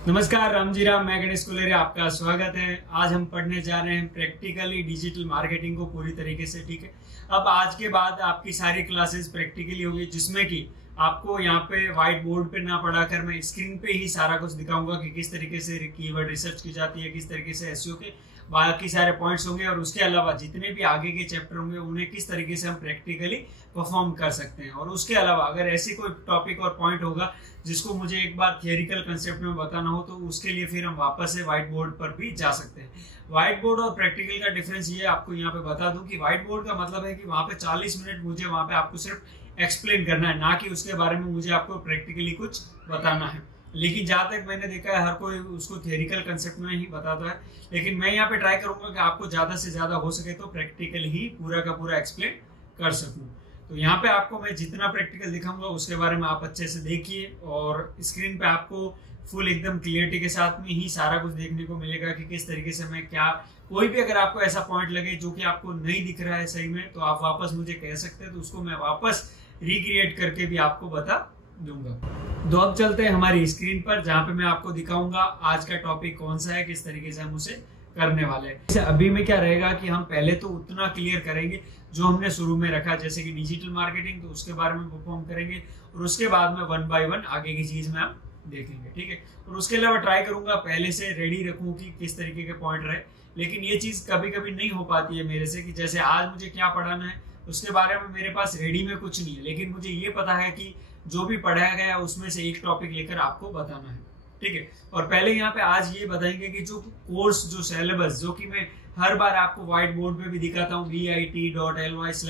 नमस्कार, रामजी राम। मैं गणेश कुलेरिया, आपका स्वागत है। आज हम पढ़ने जा रहे हैं प्रैक्टिकली डिजिटल मार्केटिंग को पूरी तरीके से। ठीक है, अब आज के बाद आपकी सारी क्लासेस प्रैक्टिकली होगी, जिसमें कि आपको यहाँ पे व्हाइट बोर्ड पे ना पढ़ाकर मैं स्क्रीन पे ही सारा कुछ दिखाऊंगा कि किस तरीके से कीवर्ड रिसर्च की जाती है, किस तरीके से एसईओ के बाकी सारे पॉइंट्स होंगे, और उसके अलावा जितने भी आगे के चैप्टर होंगे उन्हें किस तरीके से हम प्रैक्टिकली परफॉर्म कर सकते हैं। और उसके अलावा अगर ऐसी कोई टॉपिक और पॉइंट होगा जिसको मुझे एक बार थियोरिकल कंसेप्ट में बताना हो, तो उसके लिए फिर हम वापस से व्हाइट बोर्ड पर भी जा सकते हैं। व्हाइट बोर्ड और प्रैक्टिकल का डिफरेंस ये आपको यहाँ पे बता दूं कि व्हाइट बोर्ड का मतलब है कि वहां पे 40 मिनट मुझे वहां पे आपको सिर्फ एक्सप्लेन करना है, ना कि उसके बारे में मुझे आपको प्रैक्टिकली कुछ बताना है। लेकिन जहां तक मैंने देखा है हर कोई उसको थियोरिकल कंसेप्ट में ही बताता है, लेकिन मैं यहाँ पे ट्राई करूंगा कि आपको ज्यादा से ज्यादा हो सके तो प्रैक्टिकल ही पूरा का पूरा एक्सप्लेन कर सकूं। तो यहाँ पे आपको मैं जितना प्रैक्टिकल दिखाऊंगा उसके बारे में आप अच्छे से देखिए, और स्क्रीन पे आपको फुल एकदम क्लियरिटी के साथ में ही सारा कुछ देखने को मिलेगा कि किस तरीके से मैं क्या, कोई भी अगर आपको ऐसा पॉइंट लगे जो कि आपको नहीं दिख रहा है सही में, तो आप वापस मुझे कह सकते हैं, तो उसको मैं वापस रिक्रिएट करके भी आपको बता दूंगा। तो अब चलते हैं हमारी स्क्रीन पर, जहां पे मैं आपको दिखाऊंगा आज का टॉपिक कौन सा है, किस तरीके से हम उसे करने वाले हैं। अभी में क्या रहेगा कि हम पहले तो उतना क्लियर करेंगे जो हमने शुरू में रखा, जैसे कि डिजिटल मार्केटिंग, तो उसके बारे में परफॉर्म करेंगे, और उसके बाद में 1 बाय 1 आगे की चीज में हम देखेंगे। ठीक है, और उसके अलावा ट्राई करूंगा पहले से रेडी रखूं कि किस तरीके के पॉइंट रहे। लेकिन ये चीज कभी कभी नहीं हो पाती है मेरे से, कि जैसे आज मुझे क्या पढ़ाना है उसके बारे में मेरे पास रेडी में कुछ नहीं है, लेकिन मुझे ये पता है कि जो भी पढ़ाया गया उसमें से एक टॉपिक लेकर आपको बताना है। ठीक है, और पहले यहाँ पे आज ये बताएंगे कि जो कोर्स, जो सिलेबस, जो कि मैं हर बार आपको व्हाइट बोर्ड पे भी दिखाता हूँ, bit.ly/DMBY,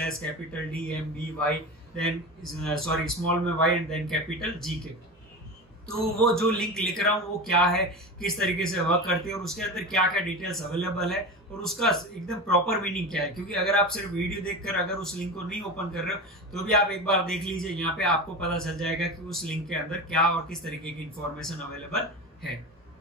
देन सॉरी स्मॉल में y and then capital GK। तो वो जो लिंक लिख रहा हूँ वो क्या है, किस तरीके से वर्क करती है, और उसके अंदर क्या क्या डिटेल्स अवेलेबल है, और उसका एकदम प्रॉपर मीनिंग क्या है। क्योंकि अगर आप सिर्फ वीडियो देखकर अगर उस लिंक को नहीं ओपन कर रहे हो, तो भी आप एक बार देख लीजिए, यहाँ पे आपको पता चल जाएगा कि उस लिंक के अंदर क्या और किस तरीके की इंफॉर्मेशन अवेलेबल है।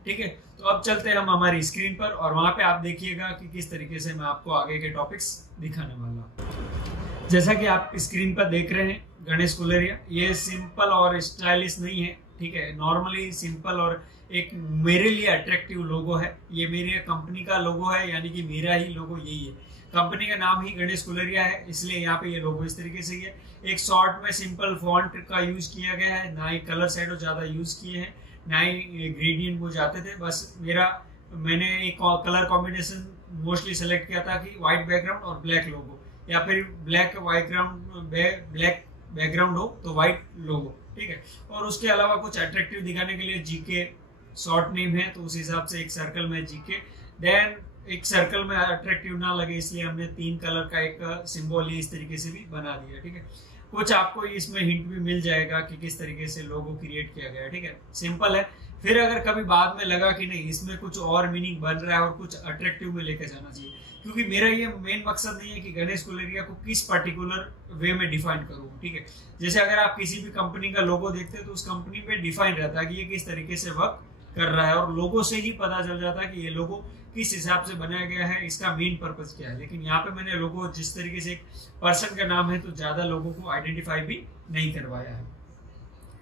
ठीक है, तो अब चलते हैं हम हमारी स्क्रीन पर, और वहां पे आप देखिएगा कि किस तरीके से मैं आपको आगे के टॉपिक्स दिखाने वाला हूँ। जैसा कि आप स्क्रीन पर देख रहे हैं, गणेश कुलेरिया, ये सिंपल और स्टाइलिश नहीं है। ठीक है, नॉर्मली सिंपल और एक मेरे लिए अट्रैक्टिव लोगो है। ये मेरे कंपनी का लोगो है, यानी कि मेरा ही लोगो यही है। कंपनी का नाम ही गणेश कुलेरिया है, इसलिए यहाँ पे ये लोगो इस तरीके से है। एक शॉर्ट में सिंपल फॉन्ट का यूज किया गया है, ना ही कलर शैडो ज्यादा यूज किए हैं, ना ही ग्रेडियंट वो जाते थे। बस मैंने एक कलर कॉम्बिनेशन मोस्टली सेलेक्ट किया था कि व्हाइट बैकग्राउंड और ब्लैक लोगो, या फिर ब्लैक बैकग्राउंड हो तो व्हाइट लोगो। ठीक है, और उसके अलावा कुछ अट्रैक्टिव दिखाने के लिए GK शॉर्ट नेम है, तो उस हिसाब से एक सर्कल में GK, देन एक सर्कल में अट्रैक्टिव ना लगे इसलिए हमने 3 कलर का एक सिंबल इस तरीके से भी बना दिया। ठीक है, कुछ आपको इसमें हिंट भी मिल जाएगा कि किस तरीके से लोगो क्रिएट किया गया है। ठीक है, सिंपल है। फिर अगर कभी बाद में लगा कि नहीं इसमें कुछ और मीनिंग बन रहा है और कुछ अट्रैक्टिव में लेके जाना चाहिए, क्योंकि मेरा ये मेन मकसद नहीं है कि गणेश कुलेरिया को किस पर्टिकुलर वे में डिफाइन करूं। ठीक है, जैसे अगर आप किसी भी कंपनी का लोगो देखते हैं तो उस कंपनी पे डिफाइन रहता है कि ये किस तरीके से वर्क कर रहा है, और लोगो से ही पता चल जाता है कि ये लोगो किस हिसाब से बनाया गया है, इसका मेन पर्पज क्या है। लेकिन यहाँ पे मैंने लोगो जिस तरीके से एक पर्सन का नाम है, तो ज्यादा लोगों को आइडेंटिफाई भी नहीं करवाया है।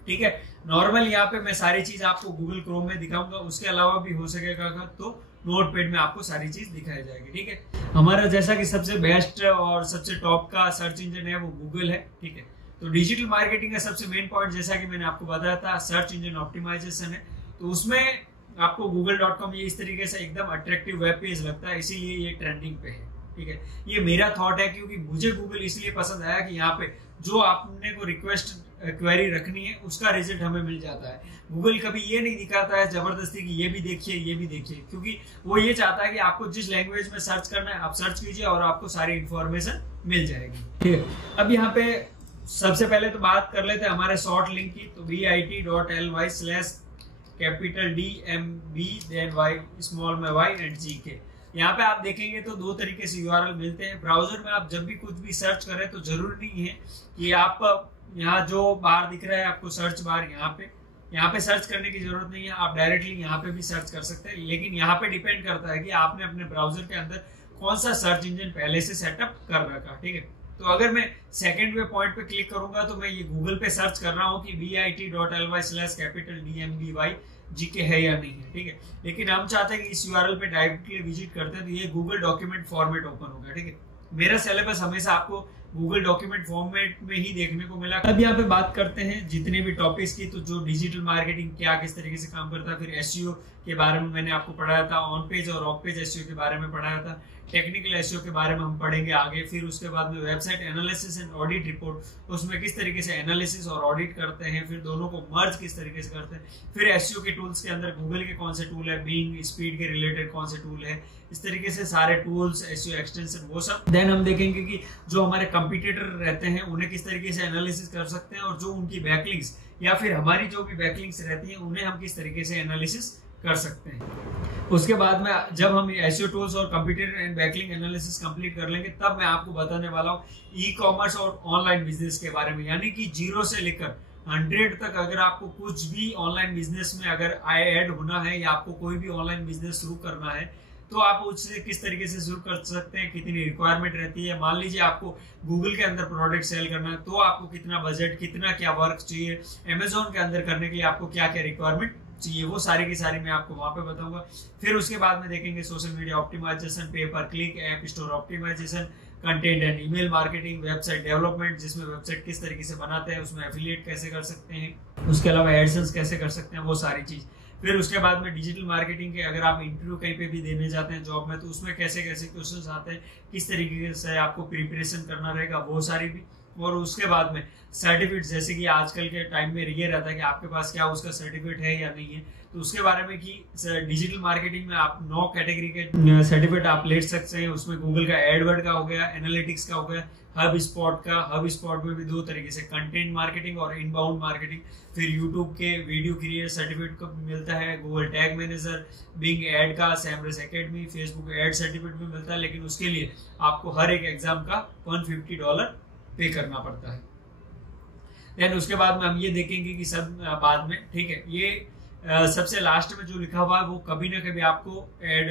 ठीक है, नॉर्मल यहाँ पे मैं सारी चीज आपको गूगल क्रोम में दिखाऊंगा, उसके अलावा भी हो सकेगा तो नोटपैड में आपको सारी चीज दिखाई जाएगी। ठीक है, हमारा जैसा कि सबसे बेस्ट और सबसे टॉप का सर्च इंजन है वो गूगल है। ठीक है, तो डिजिटल मार्केटिंग का सबसे मेन पॉइंट, जैसा कि मैंने आपको बताया था, सर्च इंजन ऑप्टिमाइजेशन है। तो उसमें आपको google.com ये इस तरीके से एकदम अट्रैक्टिव वेब पेज लगता है, इसीलिए ये ट्रेंडिंग पे है। ठीक है, ये मेरा थॉट है, क्योंकि मुझे गूगल इसलिए पसंद आया कि यहाँ पे जो आपने को रिक्वेस्ट क्वेरी रखनी है उसका रिजल्ट हमें मिल जाता है। गूगल कभी ये नहीं दिखाता है जबरदस्ती कि ये भी देखिए, क्योंकि वो ये चाहता है कि आपको जिस लैंग्वेज में सर्च करना है आप सर्च कीजिए और आपको सारी इंफॉर्मेशन मिल जाएगी। ठीक है, अब यहाँ पे सबसे पहले तो बात कर लेते हैं हमारे शॉर्ट लिंक की। तो bit.ly/DMB देन y स्मॉल में y एंड GK। यहाँ पे आप देखेंगे तो 2 तरीके से URL मिलते हैं। ब्राउजर में आप जब भी कुछ भी सर्च करें तो जरूरी नहीं है कि आप यहाँ जो बार दिख रहा है आपको सर्च बार, यहाँ पे सर्च करने की जरूरत नहीं है, आप डायरेक्टली यहाँ पे भी सर्च कर सकते हैं। लेकिन यहाँ पे डिपेंड करता है कि आपने अपने ब्राउजर के अंदर कौन सा सर्च इंजन पहले से सेटअप कर रखा। ठीक है, तो अगर मैं सेकंड पे पॉइंट पे क्लिक करूंगा तो मैं ये गूगल पे सर्च कर रहा हूँ कि bit.ly/capital DMBY है या नहीं है, ठीक है। लेकिन हम चाहते हैं कि इस यूआरएल पे डायरेक्टली विजिट करते हैं तो ये गूगल डॉक्यूमेंट फॉर्मेट ओपन होगा, ठीक है। मेरा सिलेबस हमेशा आपको गूगल डॉक्यूमेंट फॉर्मेट में ही देखने को मिला। अब यहाँ पे बात करते हैं जितने भी टॉपिक्स की, तो जो डिजिटल मार्केटिंग क्या किस तरीके से काम करता है, फिर एसईओ के बारे में मैंने आपको पढ़ाया था, ऑन पेज और ऑफ पेज एसईओ के बारे में पढ़ाया था, टेक्निकल एसईओ के बारे में हम पढ़ेंगे आगे। फिर उसके बाद में website analysis and audit report, उसमें किस तरीके से एनालिसिस और ऑडिट करते हैं, फिर दोनों को मर्ज किस तरीके से करते हैं। फिर एसईओ के टूल्स के अंदर गूगल के कौन से टूल है, बिंग, स्पीड के रिलेटेड कौन से टूल है, इस तरीके से सारे टूल्स, एसईओ एक्सटेंशन, वो सब। देन हम देखेंगे कि जो हमारे कंपटीटर रहते हैं उन्हें किस तरीके से एनालिसिस कर सकते हैं, और जो उनकी बैकलिंक्स या फिर हमारी जो भी बैकलिंक्स रहती हैं उन्हें हम किस तरीके से एनालिसिस कर सकते हैं। उसके बाद में जब हम एसईओ टूल्स और computer and backlink analysis complete कर लेंगे, तब मैं आपको बताने वाला हूँ ई कॉमर्स और ऑनलाइन बिजनेस के बारे में, यानी कि 0 से लेकर 100 तक अगर आपको कुछ भी ऑनलाइन बिजनेस में अगर ऐड होना है या आपको कोई भी ऑनलाइन बिजनेस शुरू करना है तो आप उससे किस तरीके से शुरू कर सकते हैं, कितनी रिक्वायरमेंट रहती है। मान लीजिए आपको गूगल के अंदर प्रोडक्ट सेल करना है तो आपको कितना बजट, कितना क्या वर्क चाहिए, अमेजोन के अंदर करने के लिए आपको क्या क्या रिक्वायरमेंट चाहिए, वो सारी की सारी मैं आपको वहां पे बताऊंगा। फिर उसके बाद में देखेंगे social media optimisation, pay per click, app store optimisation, content and email marketing, website development जिसमें वेबसाइट किस तरीके से बनाते हैं, उसमें एफिलिएट कैसे कर सकते हैं, उसके अलावा एडसेंस कैसे कर सकते हैं, वो सारी चीज। फिर उसके बाद में डिजिटल मार्केटिंग के अगर आप इंटरव्यू कहीं पे भी देने जाते हैं जॉब में तो उसमें कैसे कैसे क्वेश्चंस आते हैं, किस तरीके से आपको प्रिपरेशन करना रहेगा, वो सारी भी। और उसके बाद में सर्टिफिकेट, जैसे कि आजकल के टाइम में ये रहता है कि आपके पास क्या उसका सर्टिफिकेट है या नहीं है, तो उसके बारे में कि डिजिटल मार्केटिंग में आप 9 कैटेगरी के सर्टिफिकेट आप ले सकते हैं। उसमें गूगल का एडवर्ड का हो गया, एनालिटिक्स का हो गया, हब स्पॉट का। हब स्पॉट में भी 2 तरीके से, कंटेंट मार्केटिंग और इनबाउंड मार्केटिंग। फिर यूट्यूब के वीडियो क्रिएटर सर्टिफिकेट को मिलता है, Google tag manager, Bing ad का, Semrush academy, Facebook ad certificate भी मिलता है, लेकिन उसके लिए आपको हर एक एग्जाम का $150 पे करना पड़ता है। देन उसके बाद में हम ये देखेंगे कि सब बाद में, ठीक है, ये सबसे लास्ट में जो लिखा हुआ है वो कभी ना कभी आपको एड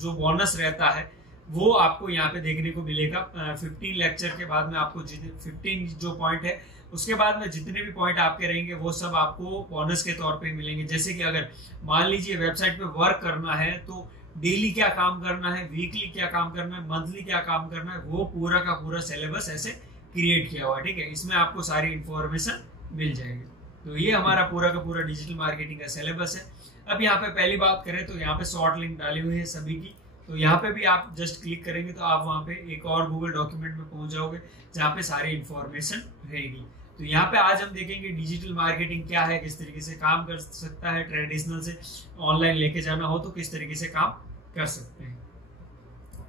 जो बोनस रहता है वो आपको यहाँ पे देखने को मिलेगा। 15 लेक्चर के बाद में आपको 15 जो पॉइंट है उसके बाद में जितने भी पॉइंट आपके रहेंगे वो सब आपको बोनस के तौर पे मिलेंगे। जैसे कि अगर मान लीजिए वेबसाइट पे वर्क करना है तो डेली क्या काम करना है, वीकली क्या काम करना है, मंथली क्या काम करना है, वो पूरा का पूरा सिलेबस ऐसे क्रिएट किया हुआ है, ठीक है। इसमें आपको सारी इंफॉर्मेशन मिल जाएगी। तो ये हमारा पूरा का पूरा डिजिटल मार्केटिंग का सिलेबस है। अब यहाँ पे पहली बात करें तो यहाँ पे शॉर्ट लिंक डाली हुई है सभी की, तो यहाँ पे भी आप जस्ट क्लिक करेंगे तो आप वहाँ पे एक और गूगल डॉक्यूमेंट में पहुंच जाओगे जहाँ पे सारी इंफॉर्मेशन रहेगी। तो यहाँ पे आज हम देखेंगे डिजिटल मार्केटिंग क्या है, किस तरीके से काम कर सकता है, ट्रेडिशनल से ऑनलाइन लेके जाना हो तो किस तरीके से काम कर सकते हैं,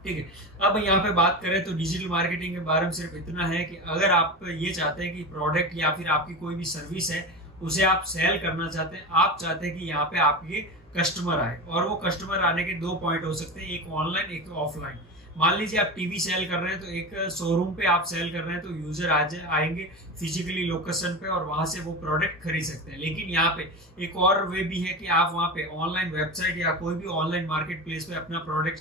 ठीक है। अब यहाँ पे बात करें तो डिजिटल मार्केटिंग के बारे में सिर्फ इतना है कि अगर आप ये चाहते हैं कि प्रोडक्ट या फिर आपकी कोई भी सर्विस है उसे आप सेल करना चाहते हैं, आप चाहते हैं कि यहाँ पे आपके कस्टमर आए, और वो कस्टमर आने के 2 पॉइंट हो सकते हैं, एक ऑनलाइन एक ऑफलाइन। मान लीजिए आप टीवी सेल कर रहे हैं तो एक शोरूम पे आप सेल कर रहे हैं तो यूजर आएंगे फिजिकली लोकेशन पे और वहां से वो प्रोडक्ट खरीद सकते हैं। लेकिन यहाँ पे एक और वे भी है कि आप वहाँ पे ऑनलाइन वेबसाइट या कोई भी ऑनलाइन मार्केट प्लेस पे अपना प्रोडक्ट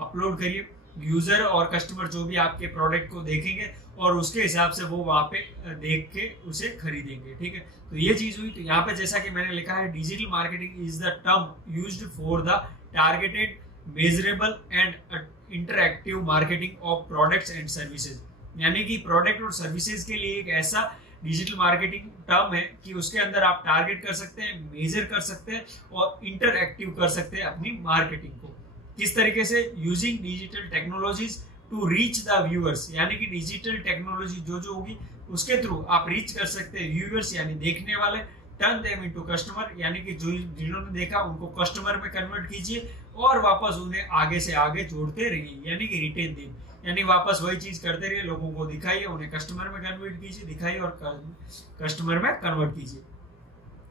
अपलोड करिए, यूजर और कस्टमर जो भी आपके प्रोडक्ट को देखेंगे और उसके हिसाब से वो वहां पे देख के उसे खरीदेंगे, ठीक है। तो ये चीज हुई। तो यहाँ पे जैसा कि मैंने लिखा है, digital marketing is the term used for the targeted, measurable and interactive marketing of products and services. यानी कि प्रोडक्ट और सर्विसेज के लिए एक ऐसा डिजिटल मार्केटिंग टर्म है कि उसके अंदर आप टारगेट कर सकते हैं, मेजर कर सकते हैं और इंटरएक्टिव कर सकते हैं अपनी मार्केटिंग को। किस तरीके से? Using digital technologies to reach the viewers, यानी कि डिजिटल टेक्नोलॉजी जो होगी उसके थ्रू आप रीच कर सकते हैं व्यूअर्स यानी देखने वाले, टर्न देम इनटू कस्टमर, यानी कि जो जिन्होंने देखा उनको कस्टमर में कन्वर्ट कीजिए और वापस उन्हें आगे से आगे जोड़ते रहिए, यानी कि रिटेन देम, यानी वापस वही चीज करते रहिए, लोगों को दिखाइए, उन्हें कस्टमर में कन्वर्ट कीजिए, दिखाइए और कस्टमर में कन्वर्ट कीजिए।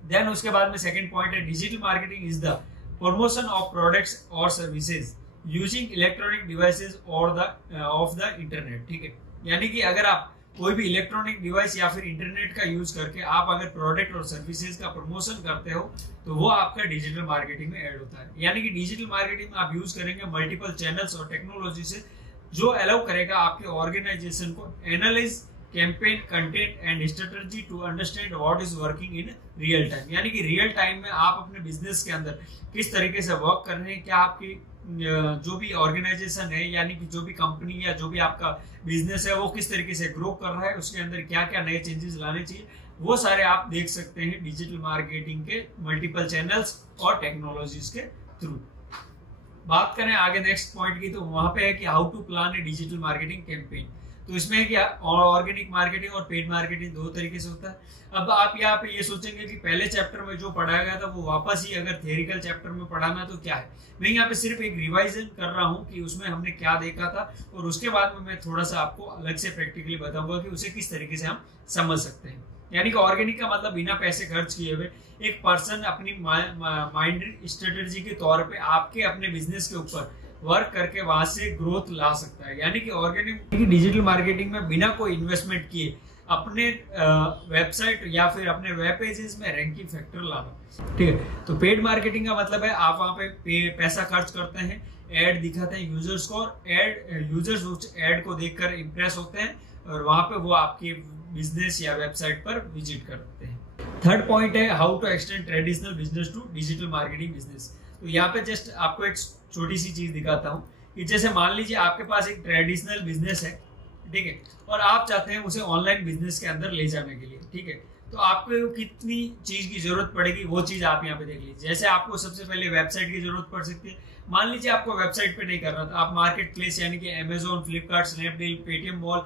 देन उसके बाद में सेकंड पॉइंट है, digital marketing is the promotion of products और सर्विसेज यूजिंग इलेक्ट्रॉनिक डिवाइसेज और ऑफ द इंटरनेट, ठीक है। यानी कि अगर आप कोई भी इलेक्ट्रॉनिक डिवाइस या फिर इंटरनेट का यूज करके आप अगर प्रोडक्ट और सर्विसेज का प्रमोशन करते हो तो वो आपका डिजिटल मार्केटिंग में ऐड होता है। यानी कि डिजिटल मार्केटिंग में आप यूज करेंगे मल्टीपल चैनल्स और टेक्नोलॉजी से जो अलाउ करेगा आपके ऑर्गेनाइजेशन को analyse campaign content and strategy to understand what is working in real time. यानी कि रियल टाइम में आप अपने बिजनेस के अंदर किस तरीके से वर्क कर रहे हैं, क्या आपकी जो भी ऑर्गेनाइजेशन है यानी कि जो भी कंपनी या जो भी आपका बिजनेस है वो किस तरीके से ग्रो कर रहा है, उसके अंदर क्या क्या नए चेंजेस लाने चाहिए, वो सारे आप देख सकते हैं डिजिटल मार्केटिंग के मल्टीपल चैनल्स और टेक्नोलॉजीज के थ्रू। बात करें आगे नेक्स्ट पॉइंट की, तो वहां पे है कि how to plan a digital marketing campaign. तो इसमें है कि ऑर्गेनिक मार्केटिंग और पेड मार्केटिंग दो तरीके से होता है। अब आप यहाँ पे ये सोचेंगे कि पहले चैप्टर में जो पढ़ाया गया था वो वापस ही अगर थ्योरिकल चैप्टर में पढ़ाना तो क्या है। मैं यहाँ पे सिर्फ एक रिवाइजन कर रहा हूँ कि उसमें हमने क्या देखा था, और उसके बाद में मैं थोड़ा सा आपको अलग से प्रैक्टिकली बताऊंगा कि उसे किस तरीके से हम समझ सकते हैं। यानी कि ऑर्गेनिक का मतलब बिना पैसे खर्च किए हुए एक पर्सन अपनी माइंड स्ट्रेटेजी के तौर पे आपके अपने बिजनेस के ऊपर वर्क करके वहां से ग्रोथ ला सकता है। यानी कि ऑर्गेनिक डिजिटल मार्केटिंग में बिना कोई इन्वेस्टमेंट किए अपने वेबसाइट या फिर अपने वेब पेजेस में रैंकिंग फैक्टर लाना, ठीक है। तो पेड मार्केटिंग का मतलब है आप वहां पे पैसा खर्च करते हैं, एड दिखाते हैं यूजर्स को, और यूजर्स उस एड को देखकर इंप्रेस होते हैं और वहां पे वो आपके बिजनेस या वेबसाइट पर विजिट करते हैं। थर्ड पॉइंट है how to extend traditional business to digital marketing business. तो यहाँ पे जस्ट आपको एक छोटी सी चीज दिखाता हूँ कि जैसे मान लीजिए आपके पास एक ट्रेडिशनल बिजनेस है, ठीक है, और आप चाहते हैं उसे ऑनलाइन बिजनेस के अंदर ले जाने के लिए, ठीक है। तो आपको कितनी चीज की जरूरत पड़ेगी वो चीज आप यहाँ पे देख लीजिए। जैसे आपको सबसे पहले वेबसाइट की जरूरत पड़ सकती है। मान लीजिए आपको वेबसाइट पे नहीं करना था, आप मार्केट प्लेस यानी कि Amazon, Flipkart, Snapdeal, Paytm mall,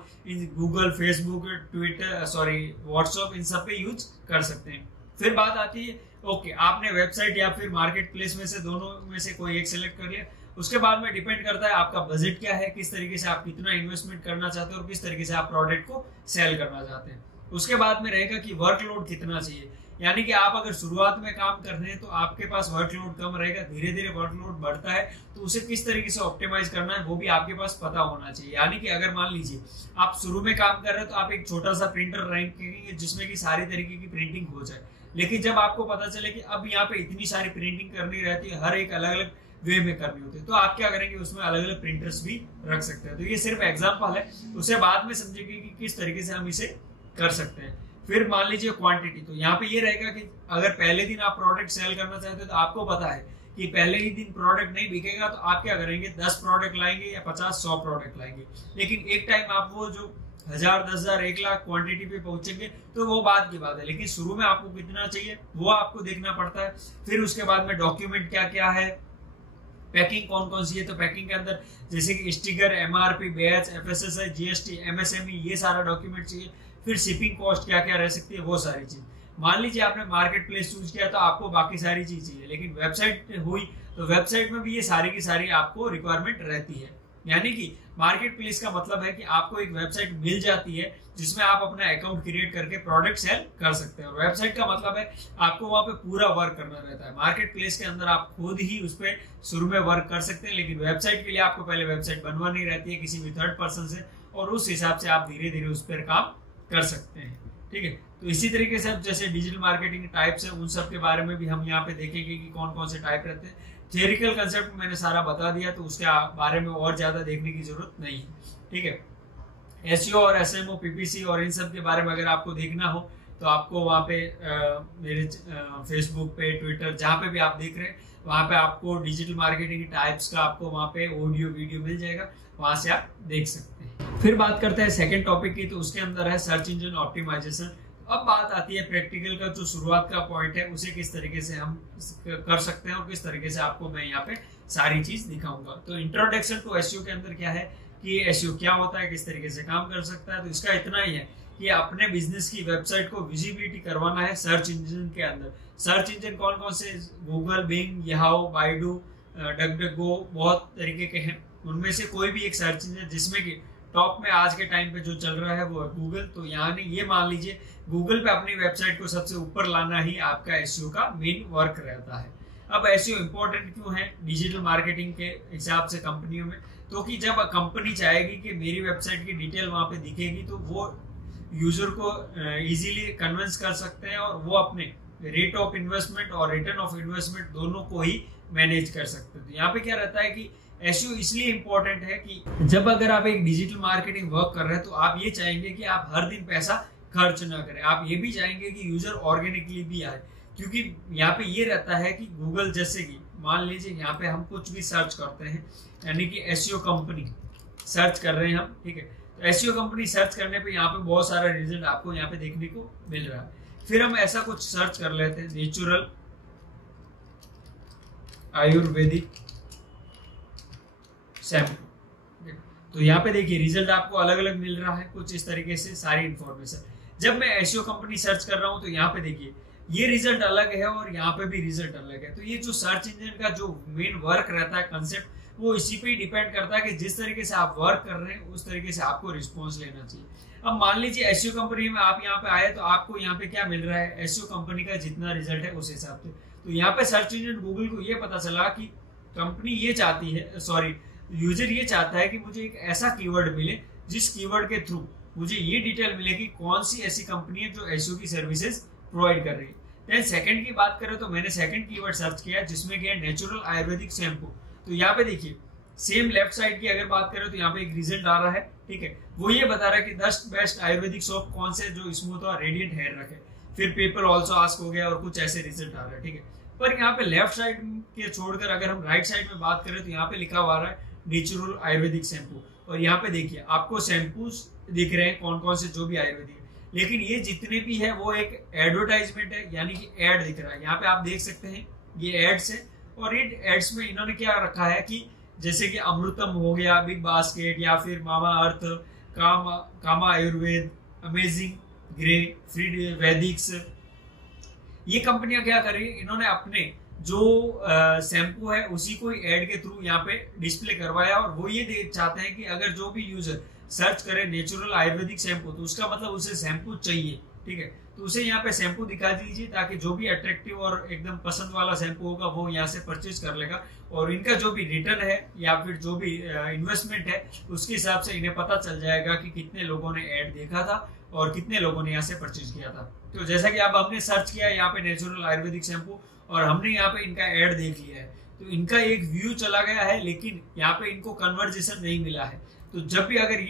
Google, Facebook, Twitter, WhatsApp, इन सब पे यूज कर सकते हैं। फिर बात आती है ओके, आपने वेबसाइट या फिर मार्केट प्लेस में से दोनों में से कोई एक सिलेक्ट कर लिया। उसके बाद में डिपेंड करता है आपका बजट क्या है, किस तरीके से आप कितना इन्वेस्टमेंट करना चाहते हैं और किस तरीके से आप प्रोडक्ट को सेल करना चाहते हैं। उसके बाद में रहेगा कि वर्कलोड कितना चाहिए। यानी कि आप अगर शुरुआत में काम कर रहे हैं तो आपके पास वर्कलोड कम रहेगा, धीरे धीरे वर्कलोड बढ़ता है तो उसे किस तरीके से ऑप्टिमाइज करना है वो भी आपके पास पता होना चाहिए। यानी कि अगर मान लीजिए आप शुरू में काम कर रहे हैं तो आप एक छोटा सा प्रिंटर रखेंगे जिसमें कि सारी तरीके की प्रिंटिंग हो जाए, लेकिन जब आपको पता चले कि अब यहाँ पे इतनी सारी प्रिंटिंग करनी रहती है, हर एक अलग अलग वे में करनी होती है, तो आप क्या करेंगे उसमें अलग अलग प्रिंटर्स भी रख सकते हैं। तो ये सिर्फ एग्जांपल है, उसे बाद में समझेंगे कि किस तरीके से हम इसे कर सकते हैं। फिर मान लीजिए क्वांटिटी, तो यहाँ पे ये रहेगा कि अगर पहले दिन आप प्रोडक्ट सेल करना चाहते हैं तो आपको पता है कि पहले ही दिन प्रोडक्ट नहीं बिकेगा तो आप क्या करेंगे 10 प्रोडक्ट लाएंगे या 50-100 प्रोडक्ट लाएंगे। लेकिन एक टाइम आप वो जो 1000, 10,000, 1 लाख क्वांटिटी पे पहुंचेंगे तो वो बात की बात है, लेकिन शुरू में आपको कितना चाहिए वो आपको देखना पड़ता है। फिर उसके बाद में डॉक्यूमेंट क्या क्या है, पैकिंग कौन कौन सी है, तो पैकिंग के अंदर जैसे कि sticker, MRP, batch, FSSI, GST, MSME, ये सारा डॉक्यूमेंट चाहिए। फिर शिपिंग कॉस्ट क्या क्या रह सकती है वो सारी चीज। मान लीजिए आपने मार्केट प्लेस चूज किया तो आपको बाकी सारी चीज चाहिए, लेकिन वेबसाइट हुई तो वेबसाइट में भी ये सारी की सारी आपको रिक्वायरमेंट रहती है। यानी कि मार्केट प्लेस का मतलब है कि आपको एक वेबसाइट मिल जाती है जिसमें आप अपना अकाउंट क्रिएट करके प्रोडक्ट सेल कर सकते हैं। और वेबसाइट का मतलब है आपको वहां पे पूरा वर्क करना रहता है। मार्केट प्लेस के अंदर आप खुद ही उस पर शुरू में वर्क कर सकते हैं, लेकिन वेबसाइट के लिए आपको पहले वेबसाइट बनवानी रहती है किसी भी थर्ड पर्सन से, और उस हिसाब से आप धीरे धीरे उस पर काम कर सकते हैं, ठीक है। तो इसी तरीके से जैसे डिजिटल मार्केटिंग टाइप्स है उन सब के बारे में भी हम यहाँ पे देखेंगे कि कौन कौन से टाइप रहते हैं। थियोरिकल कंसेप्ट मैंने सारा बता दिया तो उसके बारे में और ज्यादा देखने की जरूरत नहीं है, ठीक है। एसईओ और एसएमओ, पीपीसी और इन सब के बारे में अगर आपको देखना हो तो आपको वहाँ पे मेरे फेसबुक पे, ट्विटर, जहाँ पे भी आप देख रहे हैं वहाँ पे आपको डिजिटल मार्केटिंग टाइप्स का आपको वहाँ पे ऑडियो वीडियो मिल जाएगा, वहां से आप देख सकते हैं। फिर बात करते हैं सेकंड टॉपिक की, तो उसके अंदर है सर्च इंजन ऑप्टिमाइजेशन। अब बात आती है प्रैक्टिकल का, जो शुरुआत का पॉइंट है उसे किस तरीके से हम कर सकते हैं और किस तरीके से आपको मैं यहाँ पे सारी चीज दिखाऊंगा। तो इंट्रोडक्शन टू एसईओ के अंदर क्या है कि एसईओ क्या होता है, किस तरीके से काम कर सकता है, तो इसका इतना ही है कि अपने बिजनेस की वेबसाइट को विजिबिलिटी करवाना है सर्च इंजन के अंदर। सर्च इंजन कौन कौन से, Google, Bing, Yahoo, Baidu, DuckDuckGo, बहुत तरीके के हैं। उनमें से कोई भी एक सर्च इंजन जिसमें कि टॉप में आज के टाइम पे जो चल रहा है वो है गूगल। तो यानी ये मान लीजिए गूगल पे अपनी वेबसाइट को सबसे ऊपर लाना ही आपका एसईओ का मेन वर्क रहता है। अब एसईओ इंपॉर्टेंट क्यों है डिजिटल मार्केटिंग के हिसाब से कंपनियों में, तो कि जब कंपनी चाहेगी कि मेरी वेबसाइट की डिटेल वहां पे दिखेगी तो वो यूजर को इजीली कन्विंस कर सकते हैं और वो अपने रेट ऑफ इन्वेस्टमेंट और रिटर्न ऑफ इन्वेस्टमेंट दोनों को ही मैनेज कर सकते हैं। तो यहाँ पे क्या रहता है कि एसईओ इसलिए इंपॉर्टेंट है कि जब अगर आप एक डिजिटल मार्केटिंग वर्क कर रहे हैं तो आप ये चाहेंगे कि आप हर दिन पैसा खर्च ना करें, आप ये भी चाहेंगे कि यूजर ऑर्गेनिकली भी आए, क्योंकि यहाँ पे ये रहता है कि गूगल जैसे कि मान लीजिए यहाँ पे हम कुछ भी सर्च करते हैं, यानी कि एसईओ कंपनी सर्च कर रहे हैं हम, ठीक है, तो एसईओ कंपनी सर्च करने पे यहाँ पे बहुत सारा रिजल्ट आपको यहाँ पे देखने को मिल रहा है। फिर हम ऐसा कुछ सर्च कर लेते हैं, नेचुरल आयुर्वेदिक शैम्पू, तो यहाँ पे देखिए रिजल्ट आपको अलग अलग मिल रहा है कुछ इस तरीके से सारी इंफॉर्मेशन। जब मैं एसईओ कंपनी सर्च कर रहा हूँ तो यहाँ पे देखिए ये रिजल्ट अलग है और यहाँ पे भी रिजल्ट अलग है। तो ये जो सर्च इंजन का जो मेन वर्क रहता है, कंसेप्ट, वो इसी पे डिपेंड करता है कि जिस तरीके से आप वर्क कर रहे हैं उस तरीके से आपको रिस्पॉन्स लेना चाहिए। अब मान लीजिए एसईओ कंपनी में आप यहाँ पे आए तो आपको यहाँ पे क्या मिल रहा है, एसईओ कंपनी का जितना रिजल्ट है उस हिसाब से। तो यहाँ पे सर्च इंजन गूगल को ये पता चला कि कंपनी ये चाहती है, सॉरी यूजर ये चाहता है कि मुझे एक ऐसा कीवर्ड मिले जिस कीवर्ड के थ्रू मुझे ये डिटेल मिले कि कौन सी ऐसी कंपनी है जो एसईओ की सर्विसेज प्रोवाइड कर रही है। देन सेकंड की बात करें तो मैंने सेकंड कीवर्ड सर्च किया जिसमें क्या है, नेचुरल आयुर्वेदिक शैम्पू। तो यहाँ पे देखिए सेम लेफ्ट साइड की अगर बात करें तो यहाँ पे एक रिजल्ट आ रहा है, ठीक है, वो ये बता रहा है कि 10 बेस्ट आयुर्वेदिक सोप कौन से जो स्मूथ और रेडिएंट हेयर रखे। फिर पीपल ऑल्सो आस्क हो गया और कुछ ऐसे रिजल्ट आ रहा है, ठीक है। पर यहाँ पे लेफ्ट साइड के छोड़कर अगर हम राइट साइड में बात करें तो यहाँ पे लिखा हुआ है नेचुरल आयुर्वेदिक शैम्पू, और यहाँ पे देखिए आपको शैम्पूस दिख रहे हैं कौन कौन से जो भी आयुर्वेदिक है, लेकिन ये जितने भी है वो एक एडवर्टाइजमेंट है, यानी कि एड दिख रहा है। यहाँ पे आप देख सकते हैं ये एड्स है, और ये एड्स में इन्होंने क्या रखा है कि जैसे कि अमृतम हो गया, बिग बास्केट, या फिर मामा अर्थ, कामा Ayurveda, amazing grey, free Vedix, ये कंपनियां क्या कर रही है, इन्होंने अपने जो शैम्पू है उसी को एड के थ्रू यहाँ पे डिस्प्ले करवाया, और वो ये चाहते हैं कि अगर जो भी यूजर सर्च करे नेचुरल आयुर्वेदिक शैम्पू तो उसका मतलब उसे शैम्पू चाहिए, ठीक है, तो उसे यहाँ पे शैम्पू दिखा दीजिए ताकि जो भी अट्रैक्टिव और एकदम पसंद वाला शैम्पू होगा वो यहाँ से परचेज कर लेगा, और इनका जो भी रिटर्न है या फिर जो भी इन्वेस्टमेंट है उसके हिसाब से इन्हें पता चल जाएगा कि कितने लोगों ने ऐड देखा था और कितने लोगों ने यहाँ से परचेज किया था। तो जैसा कि अब हमने सर्च किया यहाँ पे नेचुरल आयुर्वेदिक शैम्पू और हमने यहाँ पे इनका ऐड देख लिया है, तो इनका एक व्यू चला गया है, लेकिन यहाँ पे इनको कन्वर्जेशन नहीं मिला है। तो जब भी अगर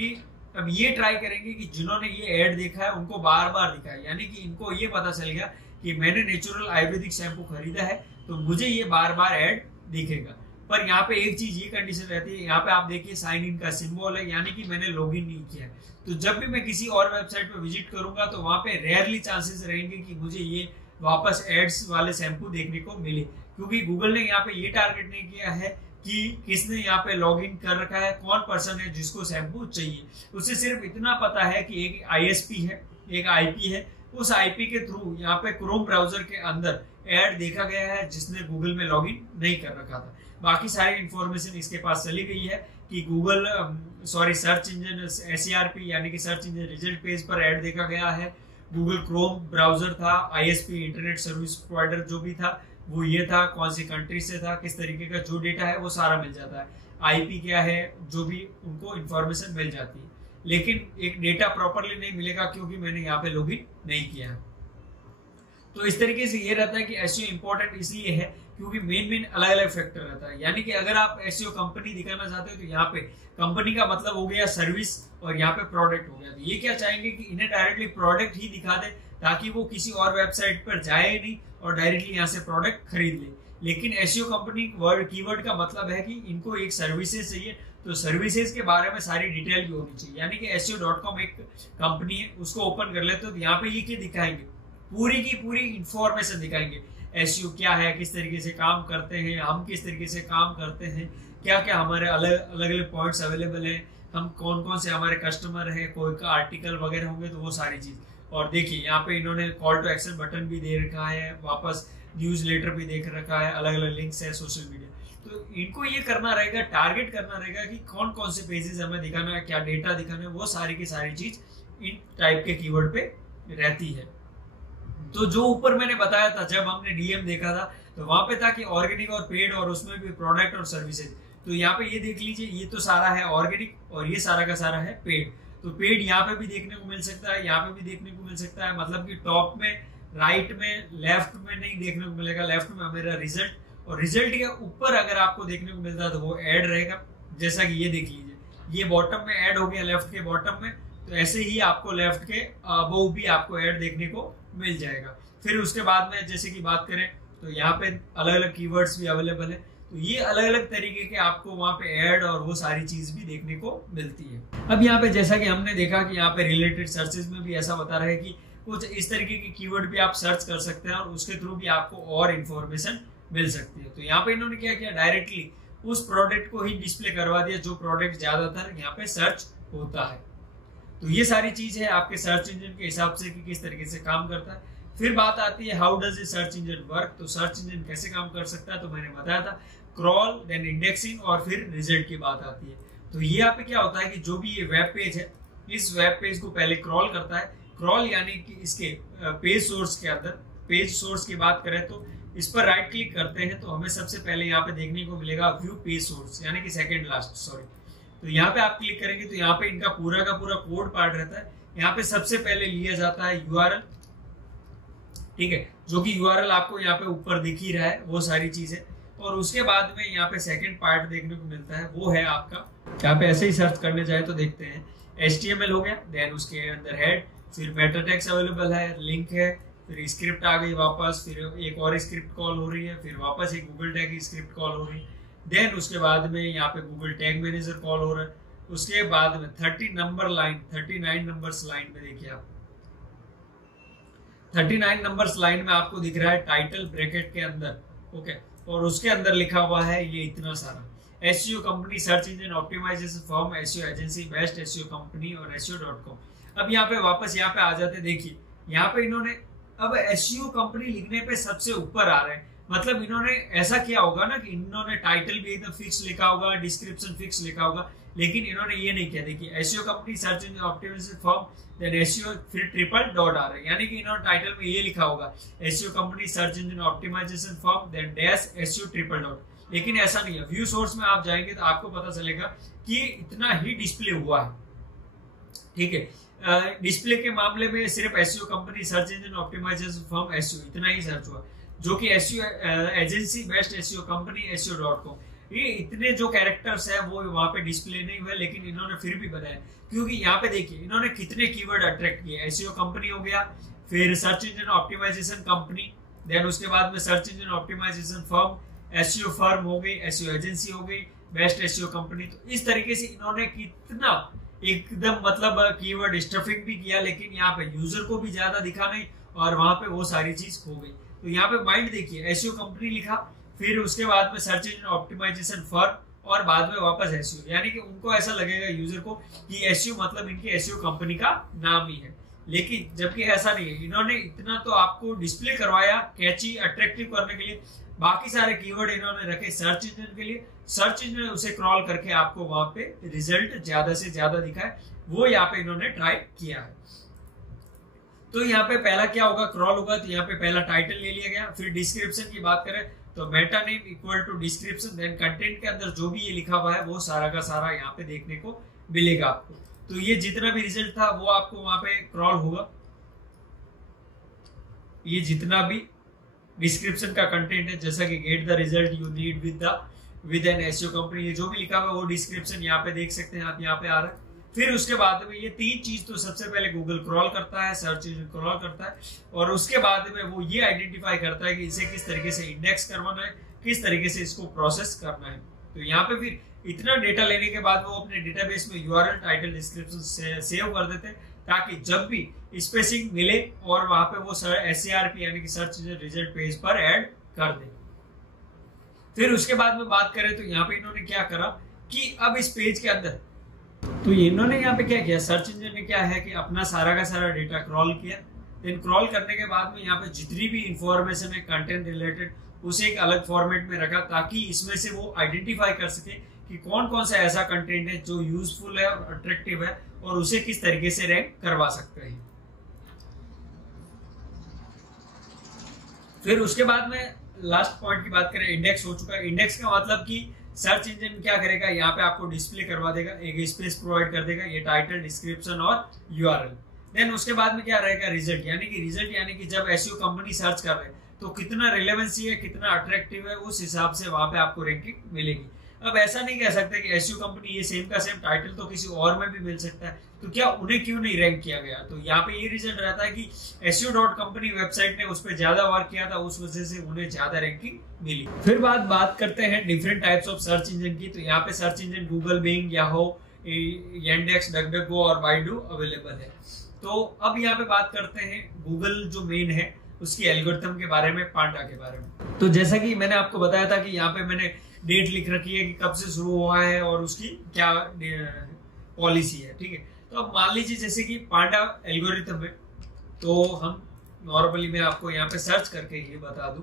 अब ये ट्राई करेंगे कि जिन्होंने ये ऐड देखा है उनको बार बार दिखाए, यानी कि इनको ये पता चल गया कि मैंने नेचुरल आयुर्वेदिक शैम्पू खरीदा है तो मुझे ये बार बार ऐड दिखेगा। पर यहाँ पे एक चीज ये कंडीशन रहती है, यहाँ पे आप देखिए साइन इन का सिंबल है, यानी कि मैंने लॉगिन नहीं किया है। तो जब भी मैं किसी और वेबसाइट पे विजिट करूंगा तो वहां पे रेयरली चांसेस रहेंगे कि मुझे ये वापस एड्स वाले शैम्पू देखने को मिले, क्योंकि गूगल ने यहाँ पे ये टारगेट नहीं किया है कि किसने यहाँ पे लॉगिन कर रखा है, कौन पर्सन है जिसको शैम्पू चाहिए। उसे सिर्फ इतना पता है कि एक आईएसपी है, एक आईपी है, उस आईपी के थ्रू यहाँ पे क्रोम ब्राउजर के अंदर ऐड देखा गया है जिसने गूगल में लॉगिन नहीं कर रखा था। बाकी सारी इंफॉर्मेशन इसके पास चली गई है कि गूगल सर्च इंजन एसईआरपी यानी कि सर्च इंजन रिजल्ट पेज पर ऐड देखा गया है, गूगल क्रोम ब्राउजर था, आईएसपी इंटरनेट सर्विस प्रोवाइडर जो भी था वो ये था, कौन सी कंट्री से था, किस तरीके का जो डेटा है वो सारा मिल जाता है, आईपी क्या है जो भी उनको इंफॉर्मेशन मिल जाती है, लेकिन एक डेटा प्रॉपरली नहीं मिलेगा क्योंकि मैंने यहाँ पे लॉगिन नहीं किया है। तो इस तरीके से ये रहता है कि एसईओ इंपॉर्टेंट इसलिए है क्योंकि मेन अलग अलग फैक्टर रहता है, यानी कि अगर आप एसईओ कंपनी दिखाना चाहते हो तो यहाँ पे कंपनी का मतलब हो गया सर्विस और यहाँ पे प्रोडक्ट हो गया। तो ये क्या चाहेंगे कि इन्हें डायरेक्टली प्रोडक्ट ही दिखा दे ताकि वो किसी और वेबसाइट पर जाए नहीं और डायरेक्टली यहाँ से प्रोडक्ट खरीद ले। लेकिन एसईओ कंपनी कीवर्ड का मतलब है कि इनको एक सर्विसेज चाहिए, तो सर्विसेज के बारे में सारी डिटेल भी होनी चाहिए, यानी कि SEO.com एक कंपनी है, उसको ओपन कर लेते तो यहाँ पे ये क्या दिखाएंगे, पूरी की पूरी इंफॉर्मेशन दिखाएंगे। SEO क्या है, किस तरीके से काम करते हैं, हम किस तरीके से काम करते हैं, क्या क्या हमारे अलग अलग पॉइंट्स अवेलेबल है, हम कौन कौन से हमारे कस्टमर है, कोई का आर्टिकल वगैरह होंगे तो वो सारी चीज। और देखिए यहाँ पे इन्होंने कॉल टू एक्शन बटन भी दे रखा है, वापस न्यूज लेटर भी देख रखा है, अलग अलग लिंक्स है सोशल मीडिया। तो इनको ये करना रहेगा, टारगेट करना रहेगा कि कौन कौन से पेजेस हमें दिखाना है, क्या डेटा दिखाना है, वो सारी की सारी चीज इन टाइप के कीवर्ड पे रहती है। तो जो ऊपर मैंने बताया था जब हमने डीएम देखा था तो वहां पे था कि ऑर्गेनिक और पेड और उसमें भी प्रोडक्ट और सर्विसेज। तो यहाँ पे ये देख लीजिए, ये तो सारा है ऑर्गेनिक और ये सारा का सारा है पेड। तो पेड यहाँ पे भी देखने को मिल सकता है, यहाँ पे भी देखने को मिल सकता है, मतलब कि टॉप में राइट में लेफ्ट में नहीं देखने को मिलेगा, लेफ्ट में मेरा रिजल्ट, और रिजल्ट के ऊपर अगर आपको देखने को मिलता है तो वो ऐड रहेगा। जैसा कि ये देख लीजिए, ये बॉटम में ऐड हो गया, लेफ्ट के बॉटम में, तो ऐसे ही आपको लेफ्ट के अबव भी आपको ऐड देखने को मिल जाएगा। फिर उसके बाद में जैसे कि बात करें तो यहाँ पे अलग अलग कीवर्ड्स भी अवेलेबल है, तो ये अलग अलग तरीके के आपको वहां पे ऐड और वो सारी चीज भी देखने को मिलती है। अब यहाँ पे जैसा कि हमने देखा कि यहाँ पे रिलेटेड सर्चेस में भी ऐसा बता रहा है कि कुछ इस तरीके की कीवर्ड भी आप सर्च कर सकते हैं और उसके थ्रू भी आपको और इन्फॉर्मेशन मिल सकती है। तो यहाँ पे इन्होंने क्या किया, डायरेक्टली उस प्रोडक्ट को ही डिस्प्ले करवा दिया जो प्रोडक्ट ज्यादातर यहाँ पे सर्च होता है। तो ये सारी चीज है आपके सर्च इंजन के हिसाब से कि किस तरीके से काम करता है। फिर बात आती है how does a search engine work. तो सर्च इंजन कैसे काम कर सकता है, तो मैंने बताया था क्रॉल, देन इंडेक्सिंग और फिर रिजल्ट की बात आती है। तो ये यहाँ पे क्या होता है कि जो भी ये वेब पेज है, इस वेब पेज को पहले क्रॉल करता है। क्रॉल यानी कि इसके पेज सोर्स के अंदर, पेज सोर्स की बात करें तो इस पर राइट क्लिक करते हैं तो हमें सबसे पहले यहाँ पे देखने को मिलेगा व्यू पेज सोर्स, यानी कि सेकंड लास्ट, सॉरी। तो यहाँ पे आप क्लिक करेंगे तो यहाँ पे इनका पूरा का पूरा कोड पार्ट रहता है। यहाँ पे सबसे पहले लिया जाता है यूआरएल, ठीक है, जो कि यूआरएल आपको यहाँ पे ऊपर दिख ही रहा है, वो सारी चीजें। और उसके बाद में यहाँ पे सेकंड पार्ट देखने को मिलता है, वो है आपका, यहाँ पे ऐसे ही सर्च करने जाए तो देखते हैं HTML हो गया, देन उसके अंदर हेड, फिर मेटा टेक्स्ट अवेलेबल है, लिंक है, फिर स्क्रिप्ट आ गई वापस, फिर एक और स्क्रिप्ट कॉल हो रही है, फिर वापस एक गूगल टैग की स्क्रिप्ट कॉल हो रही है, देन उसके बाद में यहाँ पे गूगल टैग मैनेजर कॉल हो रहा है। उसके बाद में 39 नंबर्स लाइन में देखिए आप, 39 नंबर्स लाइन में आपको दिख रहा है टाइटल ब्रैकेट के अंदर, ओके, और उसके अंदर लिखा हुआ है ये इतना सारा SEO company, search engine optimisation firm, SEO agency, best SEO company और SEO.com। अब यहाँ पे वापस यहाँ पे आ जाते, देखिए यहाँ पे इन्होंने अब SEO कंपनी लिखने पे सबसे ऊपर आ रहे हैं, मतलब इन्होंने ऐसा किया होगा ना कि इन्होंने टाइटल भी एकदम फिक्स लिखा होगा, डिस्क्रिप्शन फिक्स लिखा होगा, लेकिन इन्होंने ये नहीं किया। देखिए SEO company, search engine optimisation firm, then SEO, फिर ट्रिपल डॉट आ रहा है, यानी कि इन्होंने टाइटल में ये लिखा होगा SEO company, search engine optimisation firm, then dash SEO triple dot, लेकिन ऐसा नहीं है। व्यू सोर्स में आप जाएंगे तो आपको पता चलेगा कि इतना ही डिस्प्ले हुआ है, ठीक है। डिस्प्ले के मामले में सिर्फ SEO company, search engine optimisation firm, SEO इतना ही सर्च हुआ, जो कि SEO agency, best SEO company, SEO.com, ये इतने जो कैरेक्टर्स है वो वहां पे डिस्प्ले नहीं हुए, लेकिन इन्होंने फिर भी बताया, क्योंकि यहाँ पे देखिए इन्होंने कितने कीवर्ड अट्रैक्ट किए। SEO कंपनी हो गया, फिर search engine optimisation company, then उसके बाद में search engine optimisation firm, SEO firm हो गई, SEO एजेंसी हो गई, बेस्ट SEO कंपनी। तो इस तरीके से इन्होंने कितना एकदम मतलब कीवर्ड स्टफिंग भी किया, लेकिन यहाँ पे यूजर को भी ज्यादा दिखा नहीं और वहां पे वो सारी चीज खो गई। तो यहाँ पे माइंड देखिए, SEO कंपनी लिखा, फिर उसके बाद में सर्च इंजन ऑप्टिमाइजेशन फर्म और बाद में वापस SEO, यानी कि उनको ऐसा लगेगा यूजर को कि SEO मतलब इनके SEO कंपनी का नाम ही है, लेकिन जबकि ऐसा नहीं है। इन्होंने इतना तो आपको डिस्प्ले करवाया कैची, अट्रैक्टिव करने के लिए, बाकी सारे कीवर्ड इन्होंने रखे सर्च इंजन के लिए, सर्च इंजन उसे क्रॉल करके आपको वहां पे रिजल्ट ज्यादा से ज्यादा दिखाए, वो यहाँ पे इन्होंने ट्राई किया है। तो यहाँ पे पहला क्या होगा, क्रॉल होगा, तो यहाँ पे पहला टाइटल ले लिया गया। फिर डिस्क्रिप्शन की बात करें तो meta name equal to description, then content के अंदर जो भी ये लिखा हुआ है वो सारा का सारा यहाँ पे देखने को मिलेगा आपको। तो ये जितना भी रिजल्ट था वो आपको वहां पे क्रॉल होगा, ये जितना भी डिस्क्रिप्शन का कंटेंट है, जैसा कि get the result you need with an SEO company, ये जो भी लिखा हुआ है वो डिस्क्रिप्शन यहाँ पे देख सकते हैं आप, यहाँ पे आ रहा है। फिर उसके बाद में ये तीन चीज तो सबसे पहले गूगल क्रॉल करता है, सर्च इंजन क्रॉल करता है, और उसके बाद में वो ये आइडेंटिफाई करता है कि इसे किस तरीके से इंडेक्स करवाना है, किस तरीके से इसको प्रोसेस करना है। तो यहाँ पे फिर इतना डेटा लेने के बाद वो अपने डेटाबेस में URL, टाइटल, डिस्क्रिप्शन सेव कर देते हैं, ताकि जब भी स्पेसिंग मिले और वहां पे वो SERP यानी कि सर्च इंजन रिजल्ट पेज पर ऐड कर दे। फिर उसके बाद में बात करें तो यहाँ पे इन्होंने क्या करा कि अब इस पेज के अंदर, तो इन्होंने यहाँ पे क्या किया, सर्च इंजन ने क्या है कि अपना सारा का सारा डेटा क्रॉल किया, देन क्रॉल करने के बाद में यहाँ पे जितनी भी इंफॉर्मेशन है कंटेंट रिलेटेड उसे एक अलग फॉर्मेट में रखा, ताकि इसमें से वो आइडेंटिफाई कर सके कि कौन कौन सा ऐसा कंटेंट है जो यूजफुल है और अट्रैक्टिव है और उसे किस तरीके से रैंक करवा सकते हैं। फिर उसके बाद में लास्ट पॉइंट की बात करें, इंडेक्स हो चुका है। इंडेक्स का मतलब कि सर्च इंजन क्या करेगा, यहाँ पे आपको डिस्प्ले करवा देगा, एक स्पेस प्रोवाइड कर देगा, ये टाइटल, डिस्क्रिप्शन और URL। देन उसके बाद में क्या रहेगा, रिजल्ट, यानी कि जब एसईओ कंपनी सर्च कर रहे हैं तो कितना रिलेवेंसी है, कितना अट्रैक्टिव है, उस हिसाब से वहां पे आपको रैंकिंग मिलेगी। अब ऐसा नहीं कह सकते कि एसईओ कंपनी ये सेम का सेम टाइटल तो किसी और में भी मिल सकता है, तो क्या उन्हें क्यों नहीं रैंक किया गया। तो यहाँ पे ये रिजल्ट रहता है कि SEO.company वेबसाइट ने उस पर ज्यादा वर्क किया था, उस वजह से उन्हें ज्यादा रैंकिंग मिली। फिर बात करते हैं different types of search engine की। तो यहाँ पे search engine Google, Bing, Yahoo, Yandex, DuckDuckGo और बाइडू अवेलेबल है। तो अब यहाँ पे बात करते हैं गूगल जो मेन है उसकी एल्गोरिथम के बारे में, पांडा के बारे में। तो जैसा कि मैंने आपको बताया था कि यहाँ पे मैंने डेट लिख रखी है कि कब से शुरू हुआ है और उसकी क्या पॉलिसी है, ठीक है। तो अब मान लीजिए जैसे कि पांडा एल्गोरिथम है, तो हम नॉर्मली मैं आपको यहाँ पे सर्च करके ये बता दूं,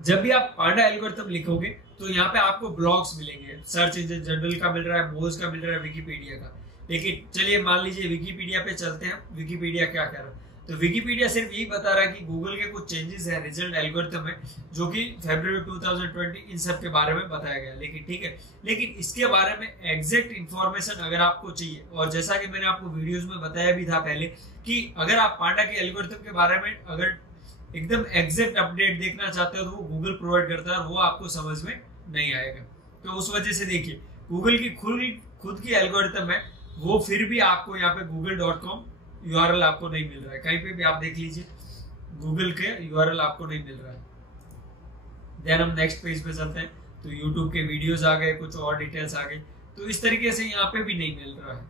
जब भी आप पांडा एल्गोरिथम लिखोगे तो यहाँ पे आपको ब्लॉग्स मिलेंगे, सर्च इंजन जनरल का मिल रहा है, मोज का मिल रहा है, विकीपीडिया का। लेकिन चलिए मान लीजिए विकीपीडिया पे चलते हैं, विकीपीडिया क्या कह रहा है। तो विकीपीडिया सिर्फ यही बता रहा है कि गूगल के कुछ चेंजेस है रिजल्ट एल्गोरिथम में, जो कि फरवरी 2020 इन सब के बारे में बताया गया। लेकिन ठीक है, लेकिन इसके बारे में एग्जैक्ट इंफॉर्मेशन अगर आपको चाहिए, और जैसा कि मैंने आपको वीडियोस में बताया भी था पहले कि अगर आप पांडा के एल्गोरिथम के बारे में अगर एकदम एग्जैक्ट अपडेट देखना चाहते हो तो वो गूगल प्रोवाइड करता है और वो आपको समझ में नहीं आएगा। तो उस वजह से देखिए गूगल की खुद की एल्गोरिथम है, वो फिर भी आपको यहाँ पे google.com URL आपको नहीं मिल रहा है। कहीं पे भी आप देख लीजिए गूगल के URL आपको नहीं मिल रहा है। देन हम नेक्स्ट पेज पे चलते हैं, तो यूट्यूब के वीडियोस आ गए, कुछ और डिटेल्स आ गई, तो इस तरीके से यहाँ पे भी नहीं मिल रहा है।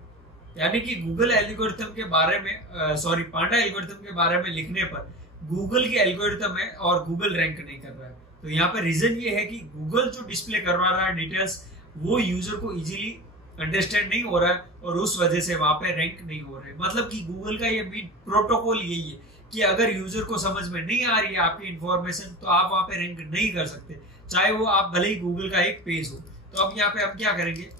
यानी कि गूगल एल्गोरिथम के बारे में पांडा एल्गोरिथम के बारे में लिखने पर गूगल की एल्गोरिथम है और गूगल रैंक नहीं कर रहा है। तो यहाँ पे रीजन ये है कि गूगल जो डिस्प्ले करवा रहा है डिटेल्स, वो यूजर को इजीली अंडरस्टैंड नहीं हो रहा है और उस वजह से वहां पे रैंक नहीं हो रहे। मतलब कि गूगल का ये प्रोटोकॉल यही है कि अगर यूजर को समझ में नहीं आ रही है आपकी इंफॉर्मेशन, तो आप वहां पे रैंक नहीं कर सकते, चाहे वो आप भले ही गूगल का एक पेज हो। तो अब यहाँ पे हम क्या करेंगे,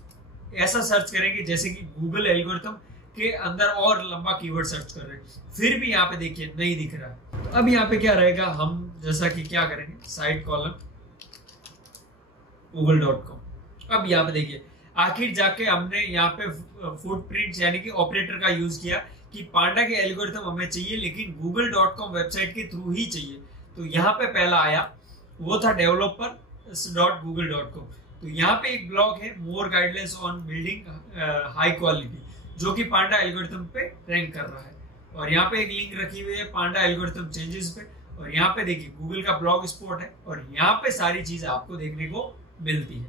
ऐसा सर्च करेंगे जैसे कि गूगल एल्गोरिथम के अंदर और लंबा कीवर्ड सर्च कर रहे हैं, फिर भी यहाँ पे देखिए नहीं दिख रहा है। तो अब यहाँ पे क्या रहेगा, हम जैसा कि क्या करेंगे, साइट कॉलम google.com। अब यहाँ पे देखिए आखिर जाके हमने यहाँ पे फुटप्रिंट्स यानी कि ऑपरेटर का यूज किया कि पांडा के एल्गोरिथम हमें चाहिए लेकिन google.com वेबसाइट के थ्रू ही चाहिए। तो यहाँ पे पहला आया वो था developers.google.com। तो यहाँ पे एक ब्लॉग है, more guidelines on building high quality, जो कि पांडा एल्गोरिथम पे रैंक कर रहा है। और यहाँ पे एक लिंक रखी हुई है पांडा एल्गोरिथम चेंजेस पे, और यहाँ पे देखिए गूगल का ब्लॉग स्पॉट है और यहाँ पे सारी चीजें आपको देखने को मिलती है,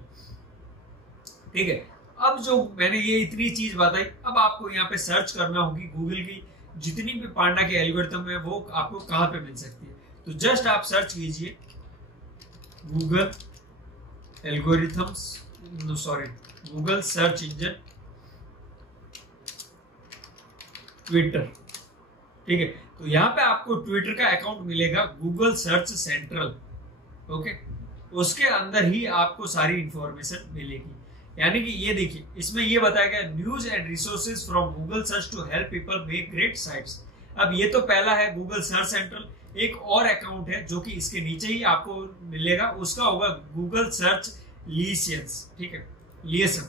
ठीक है। अब जो मैंने ये इतनी चीज बताई, अब आपको यहाँ पे सर्च करना होगी गूगल की जितनी भी पांडा की एल्गोरिथम है वो आपको कहाँ पे मिल सकती है। तो जस्ट आप सर्च कीजिए Google algorithms, Google search engine Twitter, ठीक है। तो यहाँ पे आपको ट्विटर का अकाउंट मिलेगा गूगल सर्च सेंट्रल, ओके। उसके अंदर ही आपको सारी इंफॉर्मेशन मिलेगी। यानी कि ये देखिए इसमें ये बताया गया news and resources from Google search to help people make great sites. अब ये तो पहला है गूगल सर्च सेंट्रल, एक और अकाउंट है जो कि इसके नीचे ही आपको मिलेगा, उसका होगा गूगल सर्च लिसेंस, ठीक है, लिसन,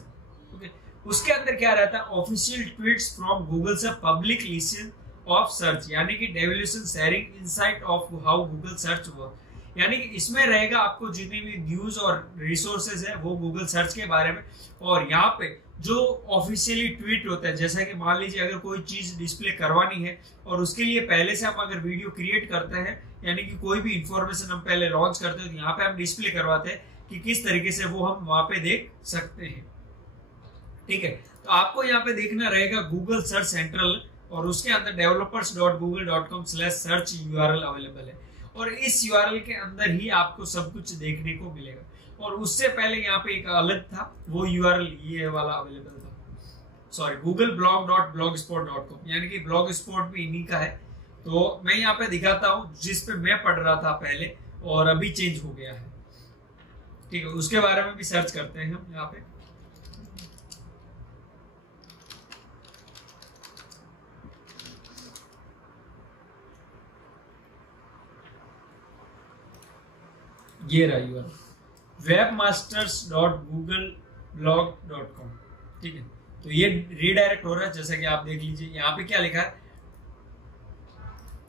ओके। उसके अंदर क्या रहता है, ऑफिशियल ट्वीट्स फ्रॉम गूगल से पब्लिक लिसन ऑफ सर्च, यानी कि devolution sharing insight of how Google search work. यानी कि इसमें रहेगा आपको जितनी भी न्यूज और रिसोर्सेज है वो गूगल सर्च के बारे में, और यहाँ पे जो ऑफिशियली ट्वीट होता है, जैसा कि मान लीजिए अगर कोई चीज डिस्प्ले करवानी है और उसके लिए पहले से हम अगर वीडियो क्रिएट करते हैं, यानी कि कोई भी इंफॉर्मेशन हम पहले लॉन्च करते हैं, तो यहाँ पे हम डिस्प्ले करवाते हैं कि किस तरीके से वो हम वहां पे देख सकते हैं, ठीक है। तो आपको यहाँ पे देखना रहेगा गूगल सर्च सेंट्रल, और उसके अंदर developers.google.com/search URL अवेलेबल है, और इस URL के अंदर ही आपको सब कुछ देखने को मिलेगा। और उससे पहले यहाँ पे एक अलग था, वो URL ये वाला अवेलेबल था, सॉरी, googleblog.blogspot.com, यानी कि ब्लॉग स्पॉट भी इन्हीं का है। तो मैं यहाँ पे दिखाता हूँ जिस पे मैं पढ़ रहा था पहले और अभी चेंज हो गया है, ठीक है। उसके बारे में भी सर्च करते हैं हम यहाँ पे। ये रहा URL webmasters.googleblog.com, ठीक है। तो ये रीडायरेक्ट हो रहा है। जैसा कि आप देख लीजिए यहाँ पे क्या लिखा है,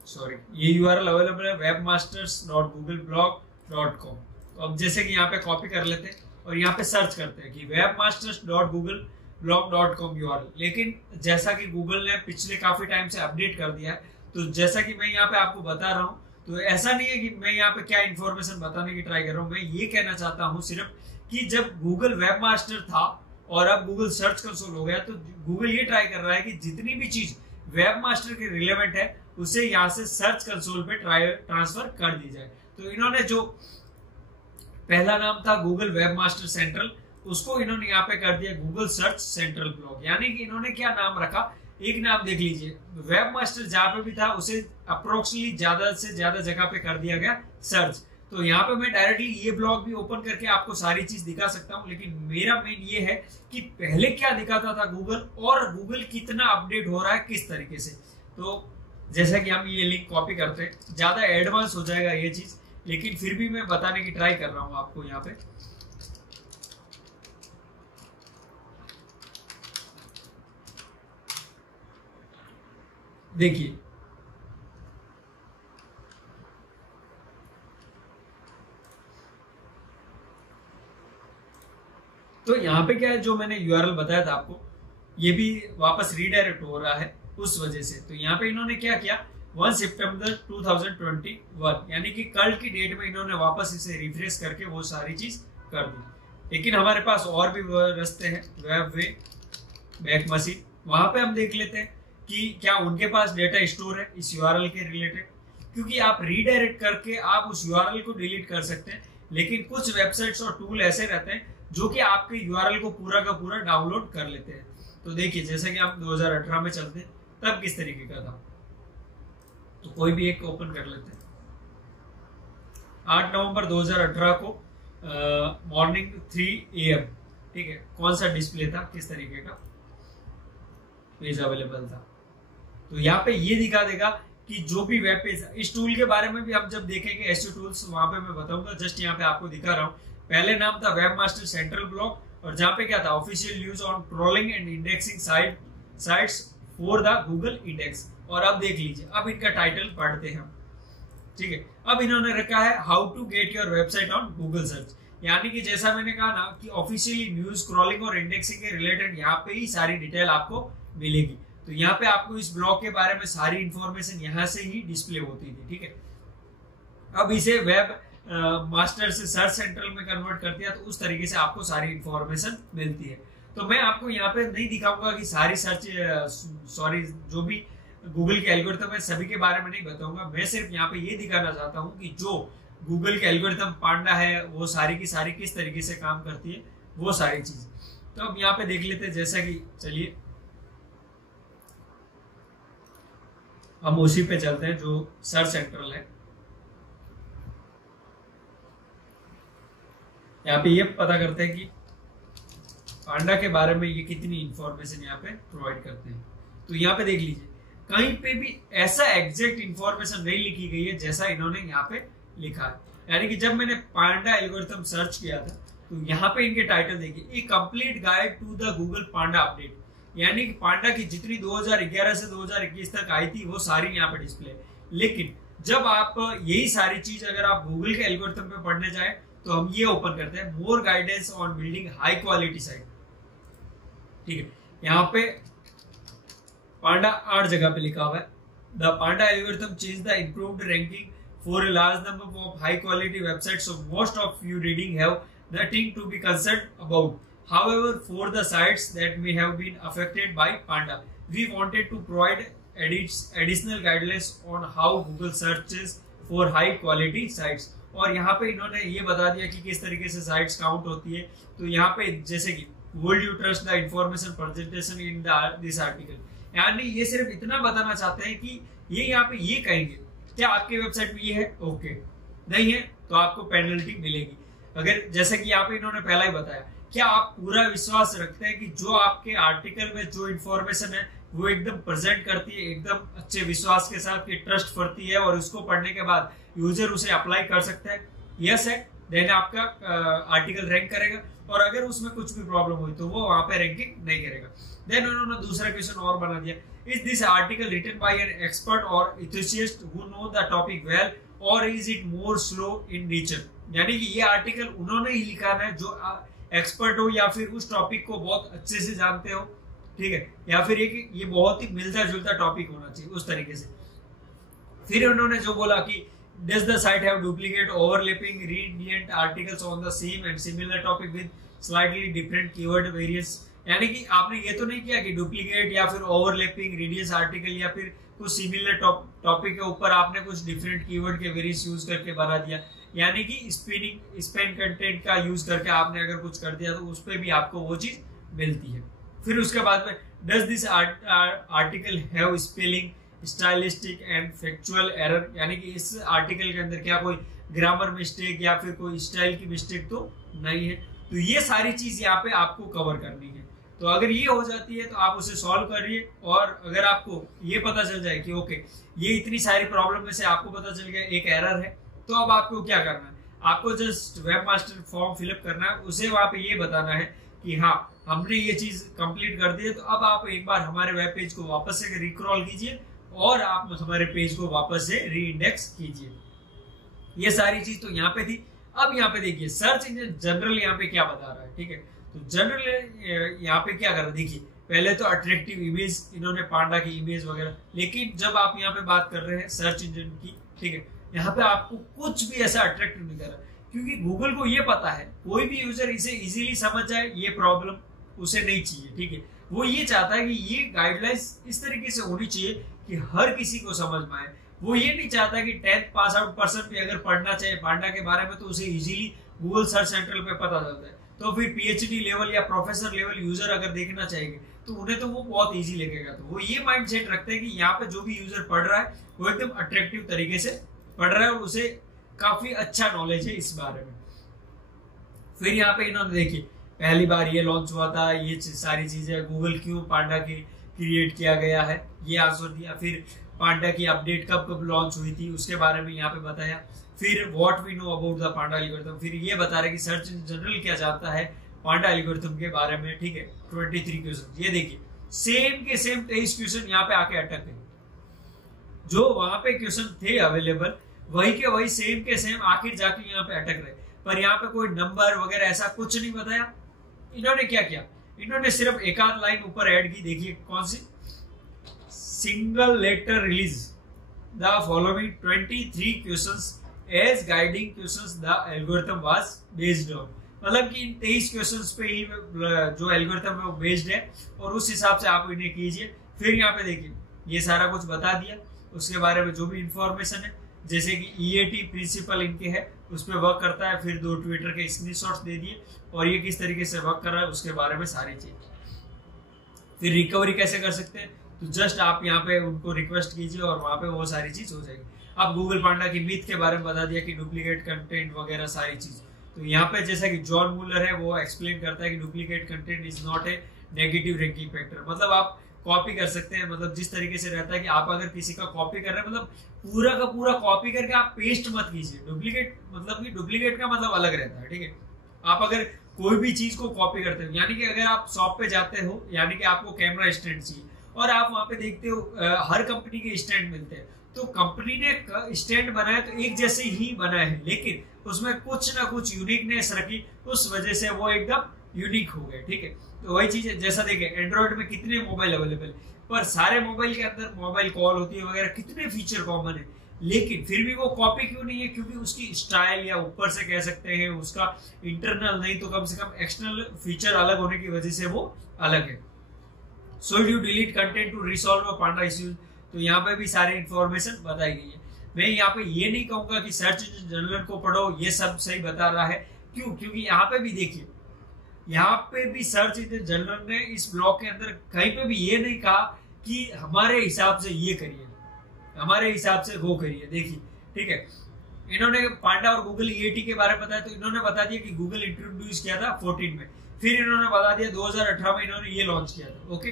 सॉरी, ये यूआरएल अवेलेबल है webmasters.googleblog.com। तो अब जैसे कि यहाँ पे कॉपी कर लेते हैं और यहाँ पे सर्च करते हैं कि webmasters.googleblog.com यूआरएल। लेकिन जैसा कि गूगल ने पिछले काफी टाइम से अपडेट कर दिया है, तो जैसा कि मैं यहाँ पे आपको बता रहा हूँ, तो ऐसा नहीं है कि मैं यहाँ पे क्या इन्फॉर्मेशन बताने की ट्राई कर रहा हूँ। मैं ये कहना चाहता हूँ सिर्फ कि जब गूगल वेबमास्टर था और अब गूगल सर्च कंसोल हो गया, तो गूगल ये ट्राई कर रहा है कि जितनी भी चीज वेबमास्टर के रिलेवेंट है उसे यहाँ से सर्च कंसोल पे ट्रांसफर कर दी जाए। तो इन्होंने जो पहला नाम था गूगल वेबमास्टर सेंट्रल, उसको इन्होंने यहाँ पे कर दिया गूगल सर्च सेंट्रल ब्लॉग। यानी कि इन्होंने क्या नाम रखा, एक नाम देख लीजिए, वेबमास्टर जहाँ पे भी था उसे अप्रोक्सीमेटली ज्यादा से ज्यादा जगह पे कर दिया गया सर्च। तो यहाँ पे मैं डायरेक्टली ये ब्लॉग भी ओपन करके आपको सारी चीज दिखा सकता हूँ, लेकिन मेरा मेन ये है कि पहले क्या दिखाता था गूगल और गूगल कितना अपडेट हो रहा है किस तरीके से। तो जैसा कि हम ये लिंक कॉपी करते हैं, ज्यादा एडवांस हो जाएगा ये चीज, लेकिन फिर भी मैं बताने की ट्राई कर रहा हूँ आपको। यहाँ पे देखिए, तो यहाँ पे क्या है, जो मैंने यूआरएल बताया था आपको, ये भी वापस रीडायरेक्ट हो रहा है उस वजह से। तो यहाँ पे इन्होंने क्या किया, 1 सितंबर 2021 यानी कि कल की डेट में इन्होंने वापस इसे रिफ्रेश करके वो सारी चीज कर दी। लेकिन हमारे पास और भी रास्ते हैं, वेब वे, बैक मशीन, वहां पे हम देख लेते हैं कि क्या उनके पास डेटा स्टोर है इस यूआरएल के रिलेटेड, क्योंकि आप रीडायरेक्ट करके आप उस यूआरएल को डिलीट कर सकते हैं। लेकिन कुछ वेबसाइट्स और टूल ऐसे रहते हैं जो कि आपके यूआरएल को पूरा का पूरा डाउनलोड कर लेते हैं। तो देखिए, जैसे कि हम 2018 में चलते हैं, तब किस तरीके का था। तो कोई भी एक ओपन कर लेते हैं। 8 नवंबर 2018 को मॉर्निंग 3 AM, ठीक है, कौन सा डिस्प्ले था, किस तरीके का पेज अवेलेबल था। तो यहाँ पे ये दिखा देगा कि जो भी वेब पेज, इस टूल के बारे में भी हम जब देखेंगे एसईओ टूल्स, वहां पे मैं बताऊंगा। जस्ट यहाँ पे आपको दिखा रहा हूँ, पहले नाम था वेबमास्टर सेंट्रल ब्लॉग, और जहाँ पे क्या था, official news on crawling and indexing sites for the Google index. और अब देख लीजिए, अब इनका टाइटल पढ़ते हैं, ठीक है। अब इन्होंने रखा है how to get your website on Google search. यानी कि जैसा मैंने कहा ना कि ऑफिशियली न्यूज, क्रॉलिंग और इंडेक्सिंग के रिलेटेड यहाँ पे ही सारी डिटेल आपको मिलेगी। तो यहाँ पे आपको इस ब्लॉग के बारे में सारी इंफॉर्मेशन यहाँ से ही डिस्प्ले होती थी, ठीक है। अब इसे वेब मास्टर से सर्च सेंट्रल में कन्वर्ट कर दिया, तो उस तरीके से आपको सारी इंफॉर्मेशन मिलती है। तो मैं आपको यहाँ पे नहीं दिखाऊंगा कि सारी जो भी गूगल के एल्गोरिथम है सभी के बारे में नहीं बताऊंगा। मैं सिर्फ यहाँ पे ये दिखाना चाहता हूँ कि जो गूगल के एल्गोरिथम पांडा है वो सारी की सारी किस तरीके से काम करती है, वो सारी चीज। तो अब यहाँ पे देख लेते हैं, जैसा कि चलिए हम उसी पे चलते हैं जो सर्च सेंट्रल है। यहाँ पे ये पता करते हैं कि पांडा के बारे में ये कितनी इंफॉर्मेशन यहाँ पे प्रोवाइड करते हैं। तो यहाँ पे देख लीजिए, कहीं पे भी ऐसा एग्जैक्ट इंफॉर्मेशन नहीं लिखी गई है जैसा इन्होंने यहाँ पे लिखा है। यानी कि जब मैंने पांडा एल्गोरिथम सर्च किया था, तो यहाँ पे इनके टाइटल देखिए, a complete guide to the Google Panda update. यानी कि पांडा की जितनी 2011 से 2021 तक आई थी वो सारी यहाँ पे डिस्प्ले। लेकिन जब आप यही सारी चीज अगर आप गूगल के एल्गोरिथम पे पढ़ने जाए, तो हम ये ओपन करते हैं, मोर guidance on building high quality site, ठीक है। यहाँ पे पांडा 8 जगह पे लिखा हुआ है, the Panda algorithm change the improved ranking for a large number of high quality website, so most of you reading have nothing to be concerned about. However, for the sites that may have been affected by Panda, we wanted to provide additional guidelines on how Google searches for high quality sites। और यहाँ पे इन्होंने ये बता दिया कि किस तरीके से साइट्स काउंट होती है। तो यहाँ पे जैसे कि would you trust the information presentation in this article, यानी ये सिर्फ इतना बताना चाहते हैं कि ये यहाँ पे ये कहेंगे क्या आपके वेबसाइट में ये है, ओके, नहीं है तो आपको पेनल्टी मिलेगी। अगर जैसे कि यहाँ पे इन्होंने पहला ही बताया, क्या आप पूरा विश्वास रखते हैं कि जो आपके आर्टिकल में जो इंफॉर्मेशन है वो एकदम प्रेजेंट करती है, एकदम अच्छे विश्वास के साथ, कि ट्रस्ट करती है और उसको पढ़ने के बाद यूजर उसे अप्लाई कर सकता है, यस है, देन आपका आर्टिकल रैंक करेगा। और अगर उसमें कुछ भी प्रॉब्लम हुई तो वो वहां पे रैंकिंग नहीं करेगा। देन उन्होंने दूसरा क्वेश्चन और बना दिया, is this article written by an expert or enthusiast who know the topic well or is it more slow in nature. यानी कि ये आर्टिकल उन्होंने ही लिखा है जो एक्सपर्ट हो या फिर उस टॉपिक को बहुत अच्छे से जानते हो, ठीक है, या फिर ये बहुत ही मिलता जुलता टॉपिक होना चाहिए उस तरीके से। फिर उन्होंने जो बोला कि does the site have duplicate overlapping redundant articles on the same and similar topic with slightly different keyword variants। यानी कि आपने ये तो नहीं किया कि डुप्लीकेट या फिर ओवरलैपिंग रेडियस आर्टिकल या फिर कुछ सिमिलर टॉपिक के ऊपर आपने कुछ डिफरेंट कीवर्ड के वेरिएंस यूज करके बना दिया। यानी कि स्पेन कंटेंट का यूज करके आपने अगर कुछ कर दिया तो उस पर भी आपको वो चीज मिलती है। फिर उसके बाद में does this article have spelling stylistic and factual error. यानी कि इस आर्टिकल के अंदर क्या कोई ग्रामर मिस्टेक या फिर कोई स्टाइल की मिस्टेक तो नहीं है। तो ये सारी चीज यहाँ पे आपको कवर करनी है। तो अगर ये हो जाती है तो आप उसे सॉल्व करिए, और अगर आपको ये पता चल जाए कि ओके ये इतनी सारी प्रॉब्लम में से आपको पता चल गया एक एरर है, तो अब आपको क्या करना है, आपको just web master form fill up करना है, उसे वहां पे ये बताना है कि हाँ हमने ये चीज कंप्लीट कर दी है। तो अब आप एक बार हमारे वेब पेज को वापस से रिक्रॉल कीजिए और आप हमारे पेज को वापस से रीइंडेक्स कीजिए। ये सारी चीज तो यहाँ पे थी। अब यहाँ पे देखिए सर्च इंजन जनरल यहाँ पे क्या बता रहा है, ठीक है। तो जनरल यहाँ पे क्या कर रहा है, देखिए पहले तो अट्रैक्टिव इमेज इन्होंने पांडा की इमेज वगैरह, लेकिन जब आप यहाँ पे बात कर रहे हैं सर्च इंजन की, ठीक है, यहाँ पे आपको कुछ भी ऐसा अट्रैक्टिव नहीं कर रहा, क्योंकि गूगल को ये पता है कोई भी यूजर इसे इजीली समझ जाए, ये प्रॉब्लम उसे नहीं चाहिए, ठीक है। वो ये चाहता है कि ये गाइडलाइंस इस तरीके से होनी चाहिए कि हर किसी को समझ में आए। वो ये नहीं चाहता कि 10th पास आउट पर्सन भी अगर पढ़ना चाहे पांडा के बारे में तो उसे इजीली गूगल सर्च सेंटर पे पता चलता है। तो फिर पीएचडी लेवल या प्रोफेसर लेवल यूजर अगर देखना चाहेंगे तो उन्हें तो वो बहुत इजी लगेगा। तो वो ये माइंडसेट रखते हैं कि यहाँ पे जो भी यूजर पढ़ रहा है वो एकदम अट्रैक्टिव तरीके से पढ़ रहा है और उसे काफी अच्छा नॉलेज है इस बारे में। फिर यहाँ पे इन्होंने देखिए पहली बार ये लॉन्च हुआ था, ये सारी चीजें गूगल क्यों पांडा की क्रिएट किया गया है ये आंसर दिया। फिर पांडा की अपडेट कब कब लॉन्च हुई थी उसके बारे में यहाँ पे बताया। फिर what we know about the Panda algorithm, फिर ये बता रहे कि सर्च इन जनरल क्या जानता है पांडा एल्गोरिथम के बारे में, ठीक है। 23 क्वेश्चन, ये देखिए सेम के सेम 23 क्वेश्चन यहाँ पे आके अटक गए। जो वहां पे क्वेश्चन थे अवेलेबल वही के वही सेम के सेम आखिर जाके यहाँ पे अटक रहे, पर यहाँ पे कोई नंबर वगैरह ऐसा कुछ नहीं बताया। इन्होंने क्या किया, इन्होंने सिर्फ एक आध लाइन ऊपर ऐड की, देखिए कौन सी, single letter release the following 23 questions as guiding questions the algorithm was based on. मतलब कि इन 23 क्वेश्चंस पे ही जो एल्गोरिथम है वो बेस्ड है और उस हिसाब से आप इन्हें कीजिए। फिर यहाँ पे देखिए ये सारा कुछ बता दिया, उसके बारे में जो भी इंफॉर्मेशन है, जैसे कि ईएटी प्रिंसिपल इनके है उस पर वर्क करता है। फिर 2 ट्विटर के स्क्रीनशॉट्स दे दिए और ये किस तरीके से वर्क कर रहा है उसके बारे में सारी चीज। फिर रिकवरी कैसे कर सकते हैं, तो जस्ट आप यहाँ पे उनको रिक्वेस्ट कीजिए और वहां पे वो सारी चीज हो जाएगी। अब गूगल पांडा की मिथ के बारे में बता दिया कि डुप्लीकेट कंटेंट वगैरह सारी चीज। तो यहाँ पे जैसा कि जॉन मूलर है वो एक्सप्लेन करता है कि duplicate content is not a negative ranking factor. मतलब आप कॉपी कर सकते हैं, मतलब जिस तरीके से रहता है कि आप अगर किसी का कॉपी कर रहे हैं, मतलब पूरा का पूरा कॉपी करके आप पेस्ट मत कीजिए। डुप्लीकेट मतलब कि डुप्लीकेट का मतलब अलग रहता है, ठीक है। आप अगर कोई भी चीज को कॉपी करते हो, यानी कि अगर आप शॉप पे जाते हो, यानी कि आपको कैमरा स्टैंड चाहिए और आप वहां पे देखते हो हर कंपनी के स्टैंड मिलते हैं, तो कंपनी ने स्टैंड बनाया तो एक जैसे ही बनाए हैं, लेकिन उसमें कुछ ना कुछ यूनिकनेस रखी, उस वजह से वो एकदम यूनिक हो गए, ठीक है। तो वही चीज है, जैसा देखें एंड्रॉइड में कितने मोबाइल अवेलेबल, पर सारे मोबाइल के अंदर मोबाइल कॉल होती है वगैरह, कितने फीचर कॉमन है, लेकिन फिर भी वो कॉपी क्यों नहीं है, क्योंकि उसकी स्टाइल या ऊपर से कह सकते हैं उसका इंटरनल नहीं तो कम से कम एक्सटर्नल फीचर अलग होने की वजह से वो अलग है। So you delete content to resolve Panda issues, तो यहाँ पे भी सारी इंफॉर्मेशन बताई गई है। मैं यहाँ पे ये नहीं कहूंगा कि सर्च इंजन जनरल को पढ़ो, ये सब सही बता रहा है, क्यों, क्योंकि यहाँ पे भी देखिए, यहाँ पे भी सर्च इंजन जनरल ने इस ब्लॉग के अंदर कहीं पे भी ये नहीं कहा कि हमारे हिसाब से ये करिए, हमारे हिसाब से वो करिए। देखिए ठीक है, इन्होंने पांडा और गूगल ईएटी के बारे में बताया, तो इन्होंने बता दिया कि गूगल इंट्रोड्यूस किया था 14 में, फिर इन्होंने बता दिया 2018 में इन्होंने ये लॉन्च किया था। ओके,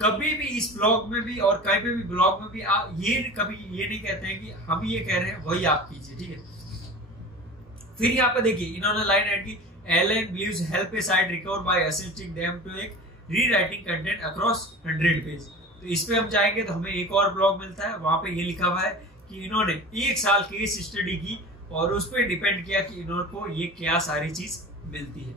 कभी भी इस ब्लॉग में भी और कहीं पे भी ब्लॉग में भी आप ये कभी ये नहीं कहते हैं कि हम ये कह रहे हैं वही आप कीजिए, ठीक है। फिर यहाँ पे देखिए इन्होंने लाइन ऐड की, Allen believes help a site recover by assisting them to एक rewriting content across 100 पेज। तो इस पे हम जाएंगे तो हमें एक और ब्लॉग मिलता है, वहां पे ये लिखा हुआ है कि इन्होंने 1 साल केस स्टडी की और उस पर डिपेंड किया कि इन्होंने को ये क्या सारी चीज मिलती है।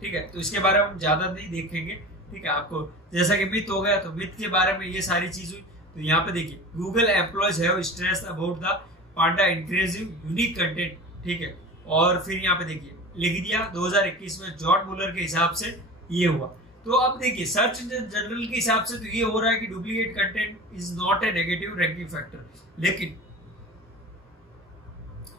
ठीक है, तो इसके बारे में हम ज्यादा नहीं देखेंगे। ठीक है, आपको जैसा कि मिथ हो गया तो मिथ के बारे में ये सारी चीज हुई। तो यहाँ पे देखिए, Google employees have stressed about the Panda increasing unique content. ठीक है, और फिर यहाँ पे देखिए लिख दिया 2021 में जॉन मुलर के हिसाब से ये हुआ। तो अब देखिए सर्च इंजन जनरल के हिसाब से तो ये हो रहा है कि duplicate content is not a negative ranking factor,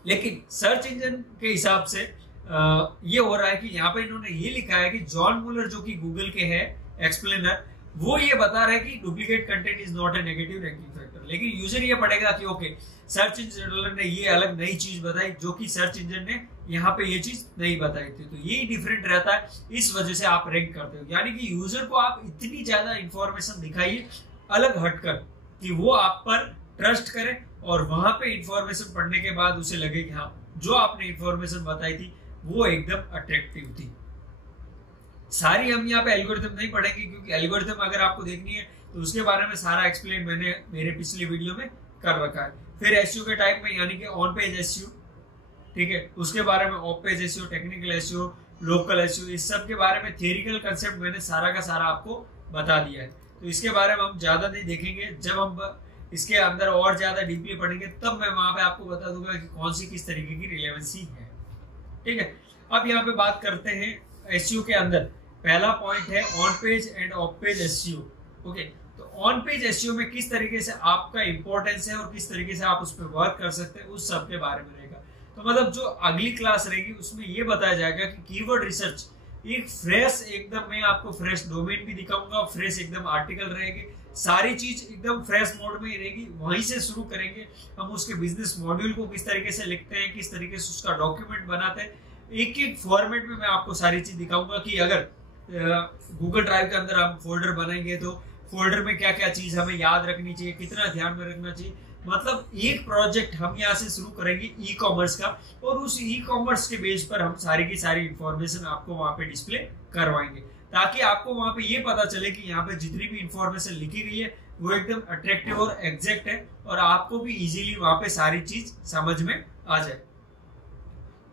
लेकिन सर्च इंजन के हिसाब से ये हो रहा है कि यहाँ पे इन्होंने ये लिखा है कि जॉन मुलर जो कि गूगल के है एक्सप्लेनर, वो ये बता रहे हैं कि duplicate content is not a negative ranking factor. लेकिन यूजर ये पढ़ेगा कि ओके सर्च इंजन जनरल ने ये अलग नई चीज बताई जो कि सर्च इंजन ने यहाँ पे ये चीज नहीं बताई थी, तो ये डिफरेंट रहता है, इस वजह से आप रैंक करते हो। यानी कि यूजर को आप इतनी ज्यादा इंफॉर्मेशन दिखाइए अलग हटकर कि वो आप पर ट्रस्ट करे और वहां पे इंफॉर्मेशन पढ़ने के बाद उसे लगे कि हाँ जो आपने इंफॉर्मेशन बताई थी वो एकदम अट्रैक्टिव थी। सारी हम यहाँ पे एल्गोरिथम नहीं पढ़ेंगे क्योंकि एल्गोरिथम अगर आपको देखनी है तो उसके बारे में सारा एक्सप्लेन मैंने मेरे पिछले वीडियो में कर रखा है। फिर एसईओ के टाइप में यानी कि ऑन पेज एसईओ, ठीक है, उसके बारे में of page SEO, technical SEO, local SEO, इस सब के बारे में थियरिकल कंसेप्ट मैंने सारा का सारा आपको बता दिया है। तो इसके बारे में हम ज्यादा नहीं देखेंगे, जब हम इसके अंदर और ज्यादा डीपली पढ़ेंगे तब मैं वहां पे आपको बता दूंगा कि कौन सी किस तरीके की रिलेवेंसी है। ठीक है, अब यहाँ पे बात करते हैं एसईओ के अंदर पहला पॉइंट है on page end of page SEO. Okay, तो ऑन पेज एसईओ में किस तरीके से आपका इंपॉर्टेंस है और किस तरीके से आप उस पर वर्क कर सकते हैं उस सब के बारे में रहेगा। तो मतलब जो अगली क्लास रहेगी उसमें ये बताया जाएगा कि कीवर्ड रिसर्च एक फ्रेश, एकदम मैं आपको फ्रेश डोमेन भी दिखाऊंगा, फ्रेश एकदम आर्टिकल रहेगी, सारी चीज एकदम फ्रेश मोड में ही रहेगी। वहीं से शुरू करेंगे हम उसके बिजनेस मॉड्यूल को किस तरीके से लिखते हैं, किस तरीके से उसका डॉक्यूमेंट बनाते हैं, एक एक फॉर्मेट में मैं आपको सारी चीज दिखाऊंगा कि अगर गूगल ड्राइव के अंदर हम फोल्डर बनाएंगे तो फोल्डर में क्या क्या चीज हमें याद रखनी चाहिए, कितना ध्यान में रखना चाहिए। मतलब एक प्रोजेक्ट हम यहाँ से शुरू करेंगे ई कॉमर्स का और उस ई कॉमर्स के बेस पर हम सारी की सारी इंफॉर्मेशन आपको वहां पे डिस्प्ले करवाएंगे ताकि आपको वहां पे ये पता चले कि यहाँ पे जितनी भी इंफॉर्मेशन लिखी गई है वो एकदम अट्रैक्टिव और एग्जैक्ट है और आपको भी इजीली वहां पे सारी चीज समझ में आ जाए।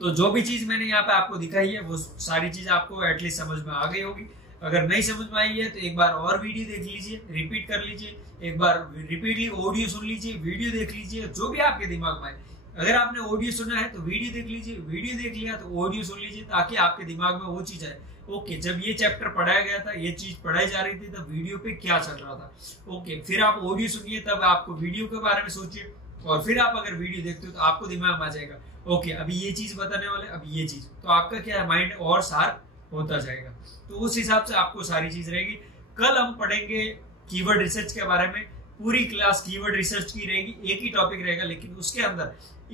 तो जो भी चीज मैंने यहाँ पे आपको दिखाई है वो सारी चीज आपको एटलीस्ट समझ में आ गई होगी। अगर नहीं समझ में आई है तो एक बार और वीडियो देख लीजिए, रिपीट कर लीजिए, एक बार रिपीटली ऑडियो सुन लीजिए, वीडियो देख लीजिए, जो भी आपके दिमाग में आए। अगर आपने ऑडियो सुना है तो वीडियो देख लीजिए, वीडियो देख लिया तो ऑडियो सुन लीजिए ताकि आपके दिमाग में वो चीज आए। ओके, जब ये चैप्टर पढ़ाया गया था, ये चीज पढ़ाई जा रही थी, तब वीडियो पे क्या चल रहा था। ओके, फिर आप ऑडियो सुनिए, तब आपको वीडियो के बारे में सोचिए और फिर आप अगर वीडियो देखते हो तो आपको दिमाग में आ जाएगा ओके अभी ये चीज बताने वाले, अभी ये चीज, तो आपका क्या है माइंड और शार्प होता जाएगा। तो उस हिसाब से आपको सारी चीज रहेगी। कल हम पढ़ेंगे कीवर्ड रिसर्च के बारे में, पूरी क्लास कीवर्ड रिसर्च की रहेगी, एक ही टॉपिक रहेगा लेकिन उसके अंदर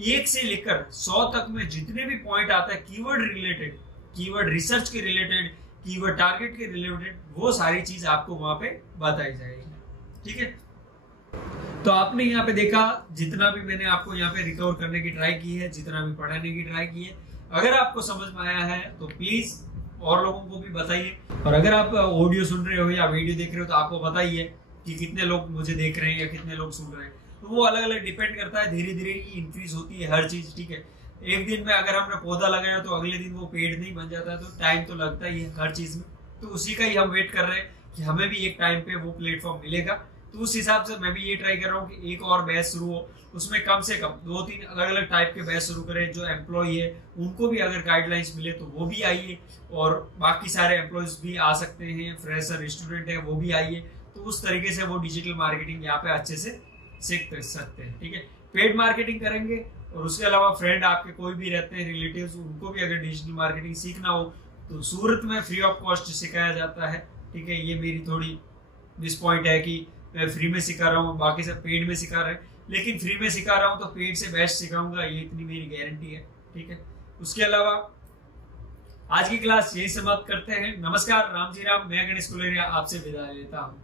1 से लेकर 100 तक में जितने भी पॉइंट आता है कीवर्ड रिलेटेड, कीवर्ड रिसर्च के रिलेटेड, कीवर्ड टारगेट के रिलेटेड, वो सारी चीज आपको वहां पे बताई जाएगी। ठीक है, तो आपने यहाँ पे देखा जितना भी मैंने आपको यहाँ पे रिकवर करने की ट्राई की है, जितना भी पढ़ाने की ट्राई की है, अगर आपको समझ में आया है तो प्लीज और लोगों को भी बताइए। और अगर आप ऑडियो सुन रहे हो या वीडियो देख रहे हो तो आपको बताइए कि कितने लोग मुझे देख रहे हैं या कितने लोग सुन रहे हैं। तो वो अलग अलग डिपेंड करता है, धीरे धीरे इंक्रीज होती है हर चीज। ठीक है, एक दिन में अगर हमने पौधा लगाया तो अगले दिन वो पेड़ नहीं बन जाता, तो टाइम तो लगता ही है हर चीज में। तो उसी का ही हम वेट कर रहे हैं कि हमें भी एक टाइम पे वो प्लेटफॉर्म मिलेगा। तो उस हिसाब से मैं भी ये ट्राई कर रहा हूँ कि एक और बैच शुरू हो, उसमें कम से कम 2-3 अलग अलग टाइप के बैच शुरू करें। जो एम्प्लॉय है उनको भी अगर गाइडलाइंस मिले तो वो भी आइए और बाकी सारे एम्प्लॉयज भी आ सकते हैं, फ्रेशर स्टूडेंट है वो भी आइए। तो उस तरीके से वो डिजिटल मार्केटिंग यहाँ पे अच्छे से सीख सकते हैं। ठीक है, पेड मार्केटिंग करेंगे और उसके अलावा फ्रेंड आपके कोई भी रहते हैं रिलेटिव्स, उनको भी अगर डिजिटल मार्केटिंग सीखना हो तो सूरत में फ्री ऑफ कॉस्ट सिखाया जाता है। ठीक है, ये मेरी थोड़ी मिस पॉइंट है कि मैं फ्री में सिखा रहा हूँ, बाकी सब पेड में सिखा रहे हैं, लेकिन फ्री में सिखा रहा हूँ तो पेड से बेस्ट सिखाऊंगा, ये इतनी मेरी गारंटी है। ठीक है, उसके अलावा आज की क्लास यही समाप्त करते हैं। नमस्कार, राम जी राम, मैं गणेश कुलेरिया आपसे विदा लेता हूँ।